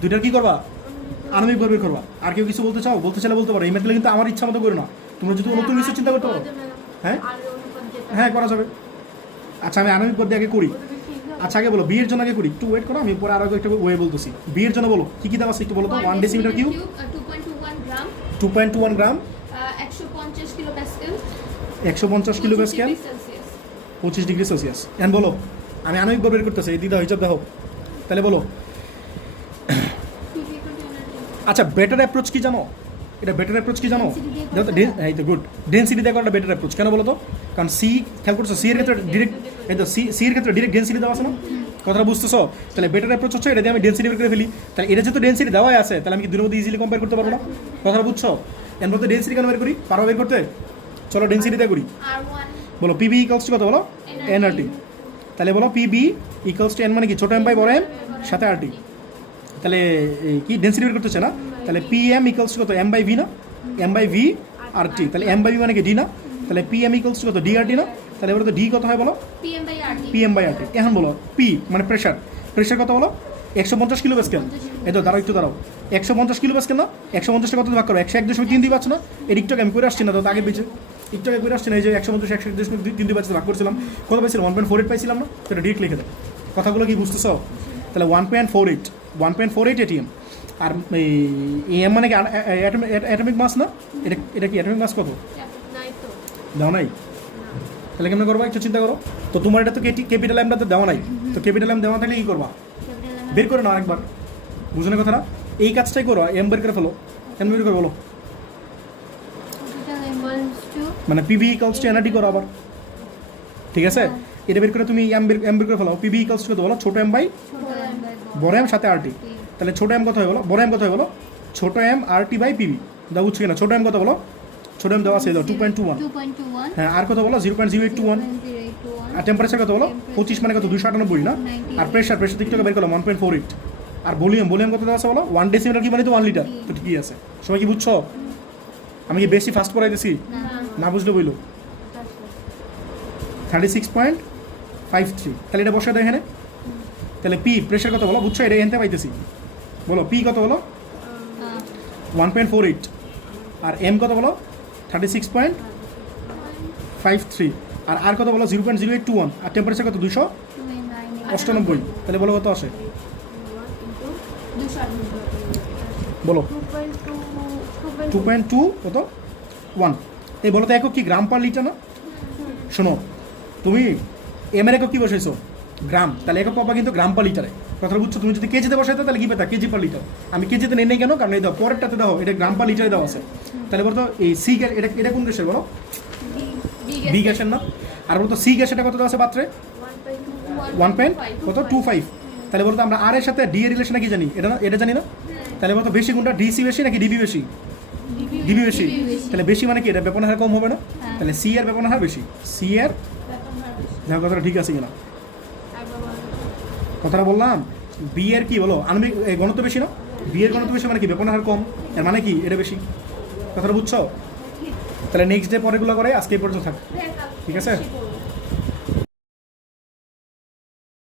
দুইটার কি করবা? আণবিক ভর বের করবা। আর কেউ কিছু বলতে চাও? বলতে চাইলে বলতে পারো। এই ম্যাথগুলো কিন্তু আমার ইচ্ছা মতো করো না, তোমরা যদি নতুন কিছু চিন্তা করতে পারো। হ্যাঁ আর অনুপাত যেটা হ্যাঁ করা যাবে। আচ্ছা আমি আণবিক ভর দিয়ে আগে করি। আচ্ছা আগে বলো বি এর জন্য আগে করি, একটু ওয়েট করো, আমি পরে আরো একটা ওয়ে বলতেছি। বি এর জন্য বলো কি কি দেওয়া আছে একটু বলো তো। 1 ডেসিমিটার কিউব 2.21 গ্রাম 2.21 গ্রাম 150 kilo Pascal 150 kilo Pascal 25 degree Celsius. এখন বলো, আমি আণবিক ভর বের করতেছি, এই দিদা হিসাব দেখো। তাহলে বলো আচ্ছা বেটার অ্যাপ্রোচ কি জানো? এটা বেটার অ্যাপ্রোচ কি জানো? দেখো তো এই তো গুড, ডেনসিটি দেখো একটা বেটার অ্যাপ্রোচ। কেন বলো তো? কারণ সি খেয়াল করছো, সি এর ক্ষেত্রে ডিরেক্ট, এই তো সি এর ক্ষেত্রে ডিরেক্ট ডেনসিটি দেওয়া আছে না? কথাটা বুঝতেছো? তাহলে বেটার অ্যাপ্রোচ হচ্ছে এটা দিয়ে আমি ডেনসিটি বের করে ফেলি। তাহলে এটা যেহেতু ডেনসিটি দেওয়াই আছে, তাহলে আমি কি দুটোর মধ্যে ইজিলি কম্পেয়ার করতে পারবো না? কথাটা বুঝছো? এর মধ্যে ডেনসিটি কেন বের করি? পারো বের করতে? চলো ডেনসিটি দিয়ে করি। R1 বলো PB = কত বলো? nRT। তাহলে বলো PB = n মানে কি? ছোট m বাই বড় m সাথে RT। তাহলে কি ডেনসিটি বের করতেছে না? তাহলে PM = কত? m/v না? m/v RT। তাহলে m/v মানে কি? d না? তাহলে PM = কত? dRT না? তাহলে বলো তো d কত হয় বলো? PM/RT PM/RT। এখন বলো P মানে প্রেসার, প্রেসার কত বলো? 150 কিলো প্যাসকেল। এই তো দাঁড়াও একটু দাঁড়াও, 150 কিলো প্যাসকেল না, 150 কত ভাগ করো, 101.3 দিয়ে পাচ্ছ না, এর একটু আমি করে আসছি না, তো আগে পেয়েছে একটু আগে করে আসছি না, এই যে 150 101.3 দিয়ে পাচ্ছি ভাগ করছিলাম, কত পাইছিলাম 1.48 পাইছিলাম না, সেটা ডিরেক্ট লিখে দেয়। কথাগুলো কি বুঝতেছ? তাহলে 1.48 এটিএম। আর এই এম মানে কি অ্যাটমিক মাস না? এটা কি অ্যাটমিক মাস কত নাই তো। দাও নাই? তাহলে কেমন করবা একটু চিন্তা করো তো। তোমার এটা তো ক্যাপিটাল এমটা তো দেওয়া নাই, তো ক্যাপিটাল এম দেওয়া থাকলে কি করবা? বের করে নাও একবার, বুঝো না কথাটা? এই কাজটাই করো, এম বের করে ফেলো। কেন বের করে বলো? মানে পিভি ইকুয়ালস টু এনআরটি করো আবার, ঠিক আছে? এটা বের করে তুমি এম বের করে ফেলো। পিভি ইকুয়ালস টু কত বলো? ছোট এম বাই বড় এম সাথে আরটি। তাহলে ছোট এম কত হয় বলো, বড় এম কত হয় বলো? ছোট এম আরটি বাই পিভি। দাও বুঝছো কিনা? ছোট এম কত বলো? ছোট এম দেওয়া আছে 2.21। হ্যাঁ, আর কত বলো? 0.0821। আর টেম্পারেচার কত বলো? 25 মানে কত? 298 না? আর প্রেশার দিক থেকে বের করলাম 1.48। আর ভলিউম কত দেওয়া আছে বলো? 1 ডেসিমিটার কি মানে তো 1 লিটার। তো ঠিকই আছে, সবাই কি বুঝছো? আমি কি বেশি ফাস্ট পড়াইতেছি? না বুঝলে বইলো। 36.53। তাহলে এটা বসায় দাও এখানে। তাহলে পি প্রেশার কত বলো? বুঝছো? এটা এখানে পাইতেছি, বলো পি কত বলো? 1.48। আর এম কত বলো? 36.53। আর কত বলো? 0.0821। আর টেম্পারেচার কত? 298। তাহলে বলো কত আসে? বলো 2.2 কত? 1। এই বলো তো একক কি? গ্রাম পার লিটার না? শোনো, তুমি এম এর একক কি বসাইছো? গ্রাম। তাহলে একক পাবা কিন্তু গ্রাম পার লিটারে। কথাটা বুঝছো? তুমি যদি কেজিতে বসাইতো তাহলে কি পেতা? KG per litre. আমি কেজিতে নেই নাই কেন? কারণ এই দাও পরেরটাতে দাও, এটা গ্রাম পার লিটারে দেওয়া আছে। তাহলে বলতো এই সি গ্যাস, এটা কোন গ্যাসের বলো? বি গ্যাসের না? আর বলতো সি গ্যাস এটা কত দেওয়া আছে পাত্রে? 1.25। তাহলে বলতো আমরা আর এর সাথে ডি এর রিলেশনে কি জানি? এটা জানি না? তাহলে বলতো বেশি কোনটা? ডিসি বেশি নাকি ডিবি বেশি? ডিবি বেশি। তাহলে বেশি মানে কি? এটা ব্যাপনের হার কম হবে না? তাহলে সি এর ব্যাপনের হার বেশি। সি এর, দেখো কথাটা ঠিক আছে কিনা? কথাটা বললাম। বি এর কি বলো? আণবিক ঘনত্ব বেশি না? বি এর ঘনত্ব বেশি মানে কি? ব্যাপনের হার কম, এর মানে কি? এটা বেশি। কথাটা বুঝছো? তাহলে নেক্সট ডে পরেগুলো করে, আজকে এই পর্যন্ত থাক, ঠিক আছে?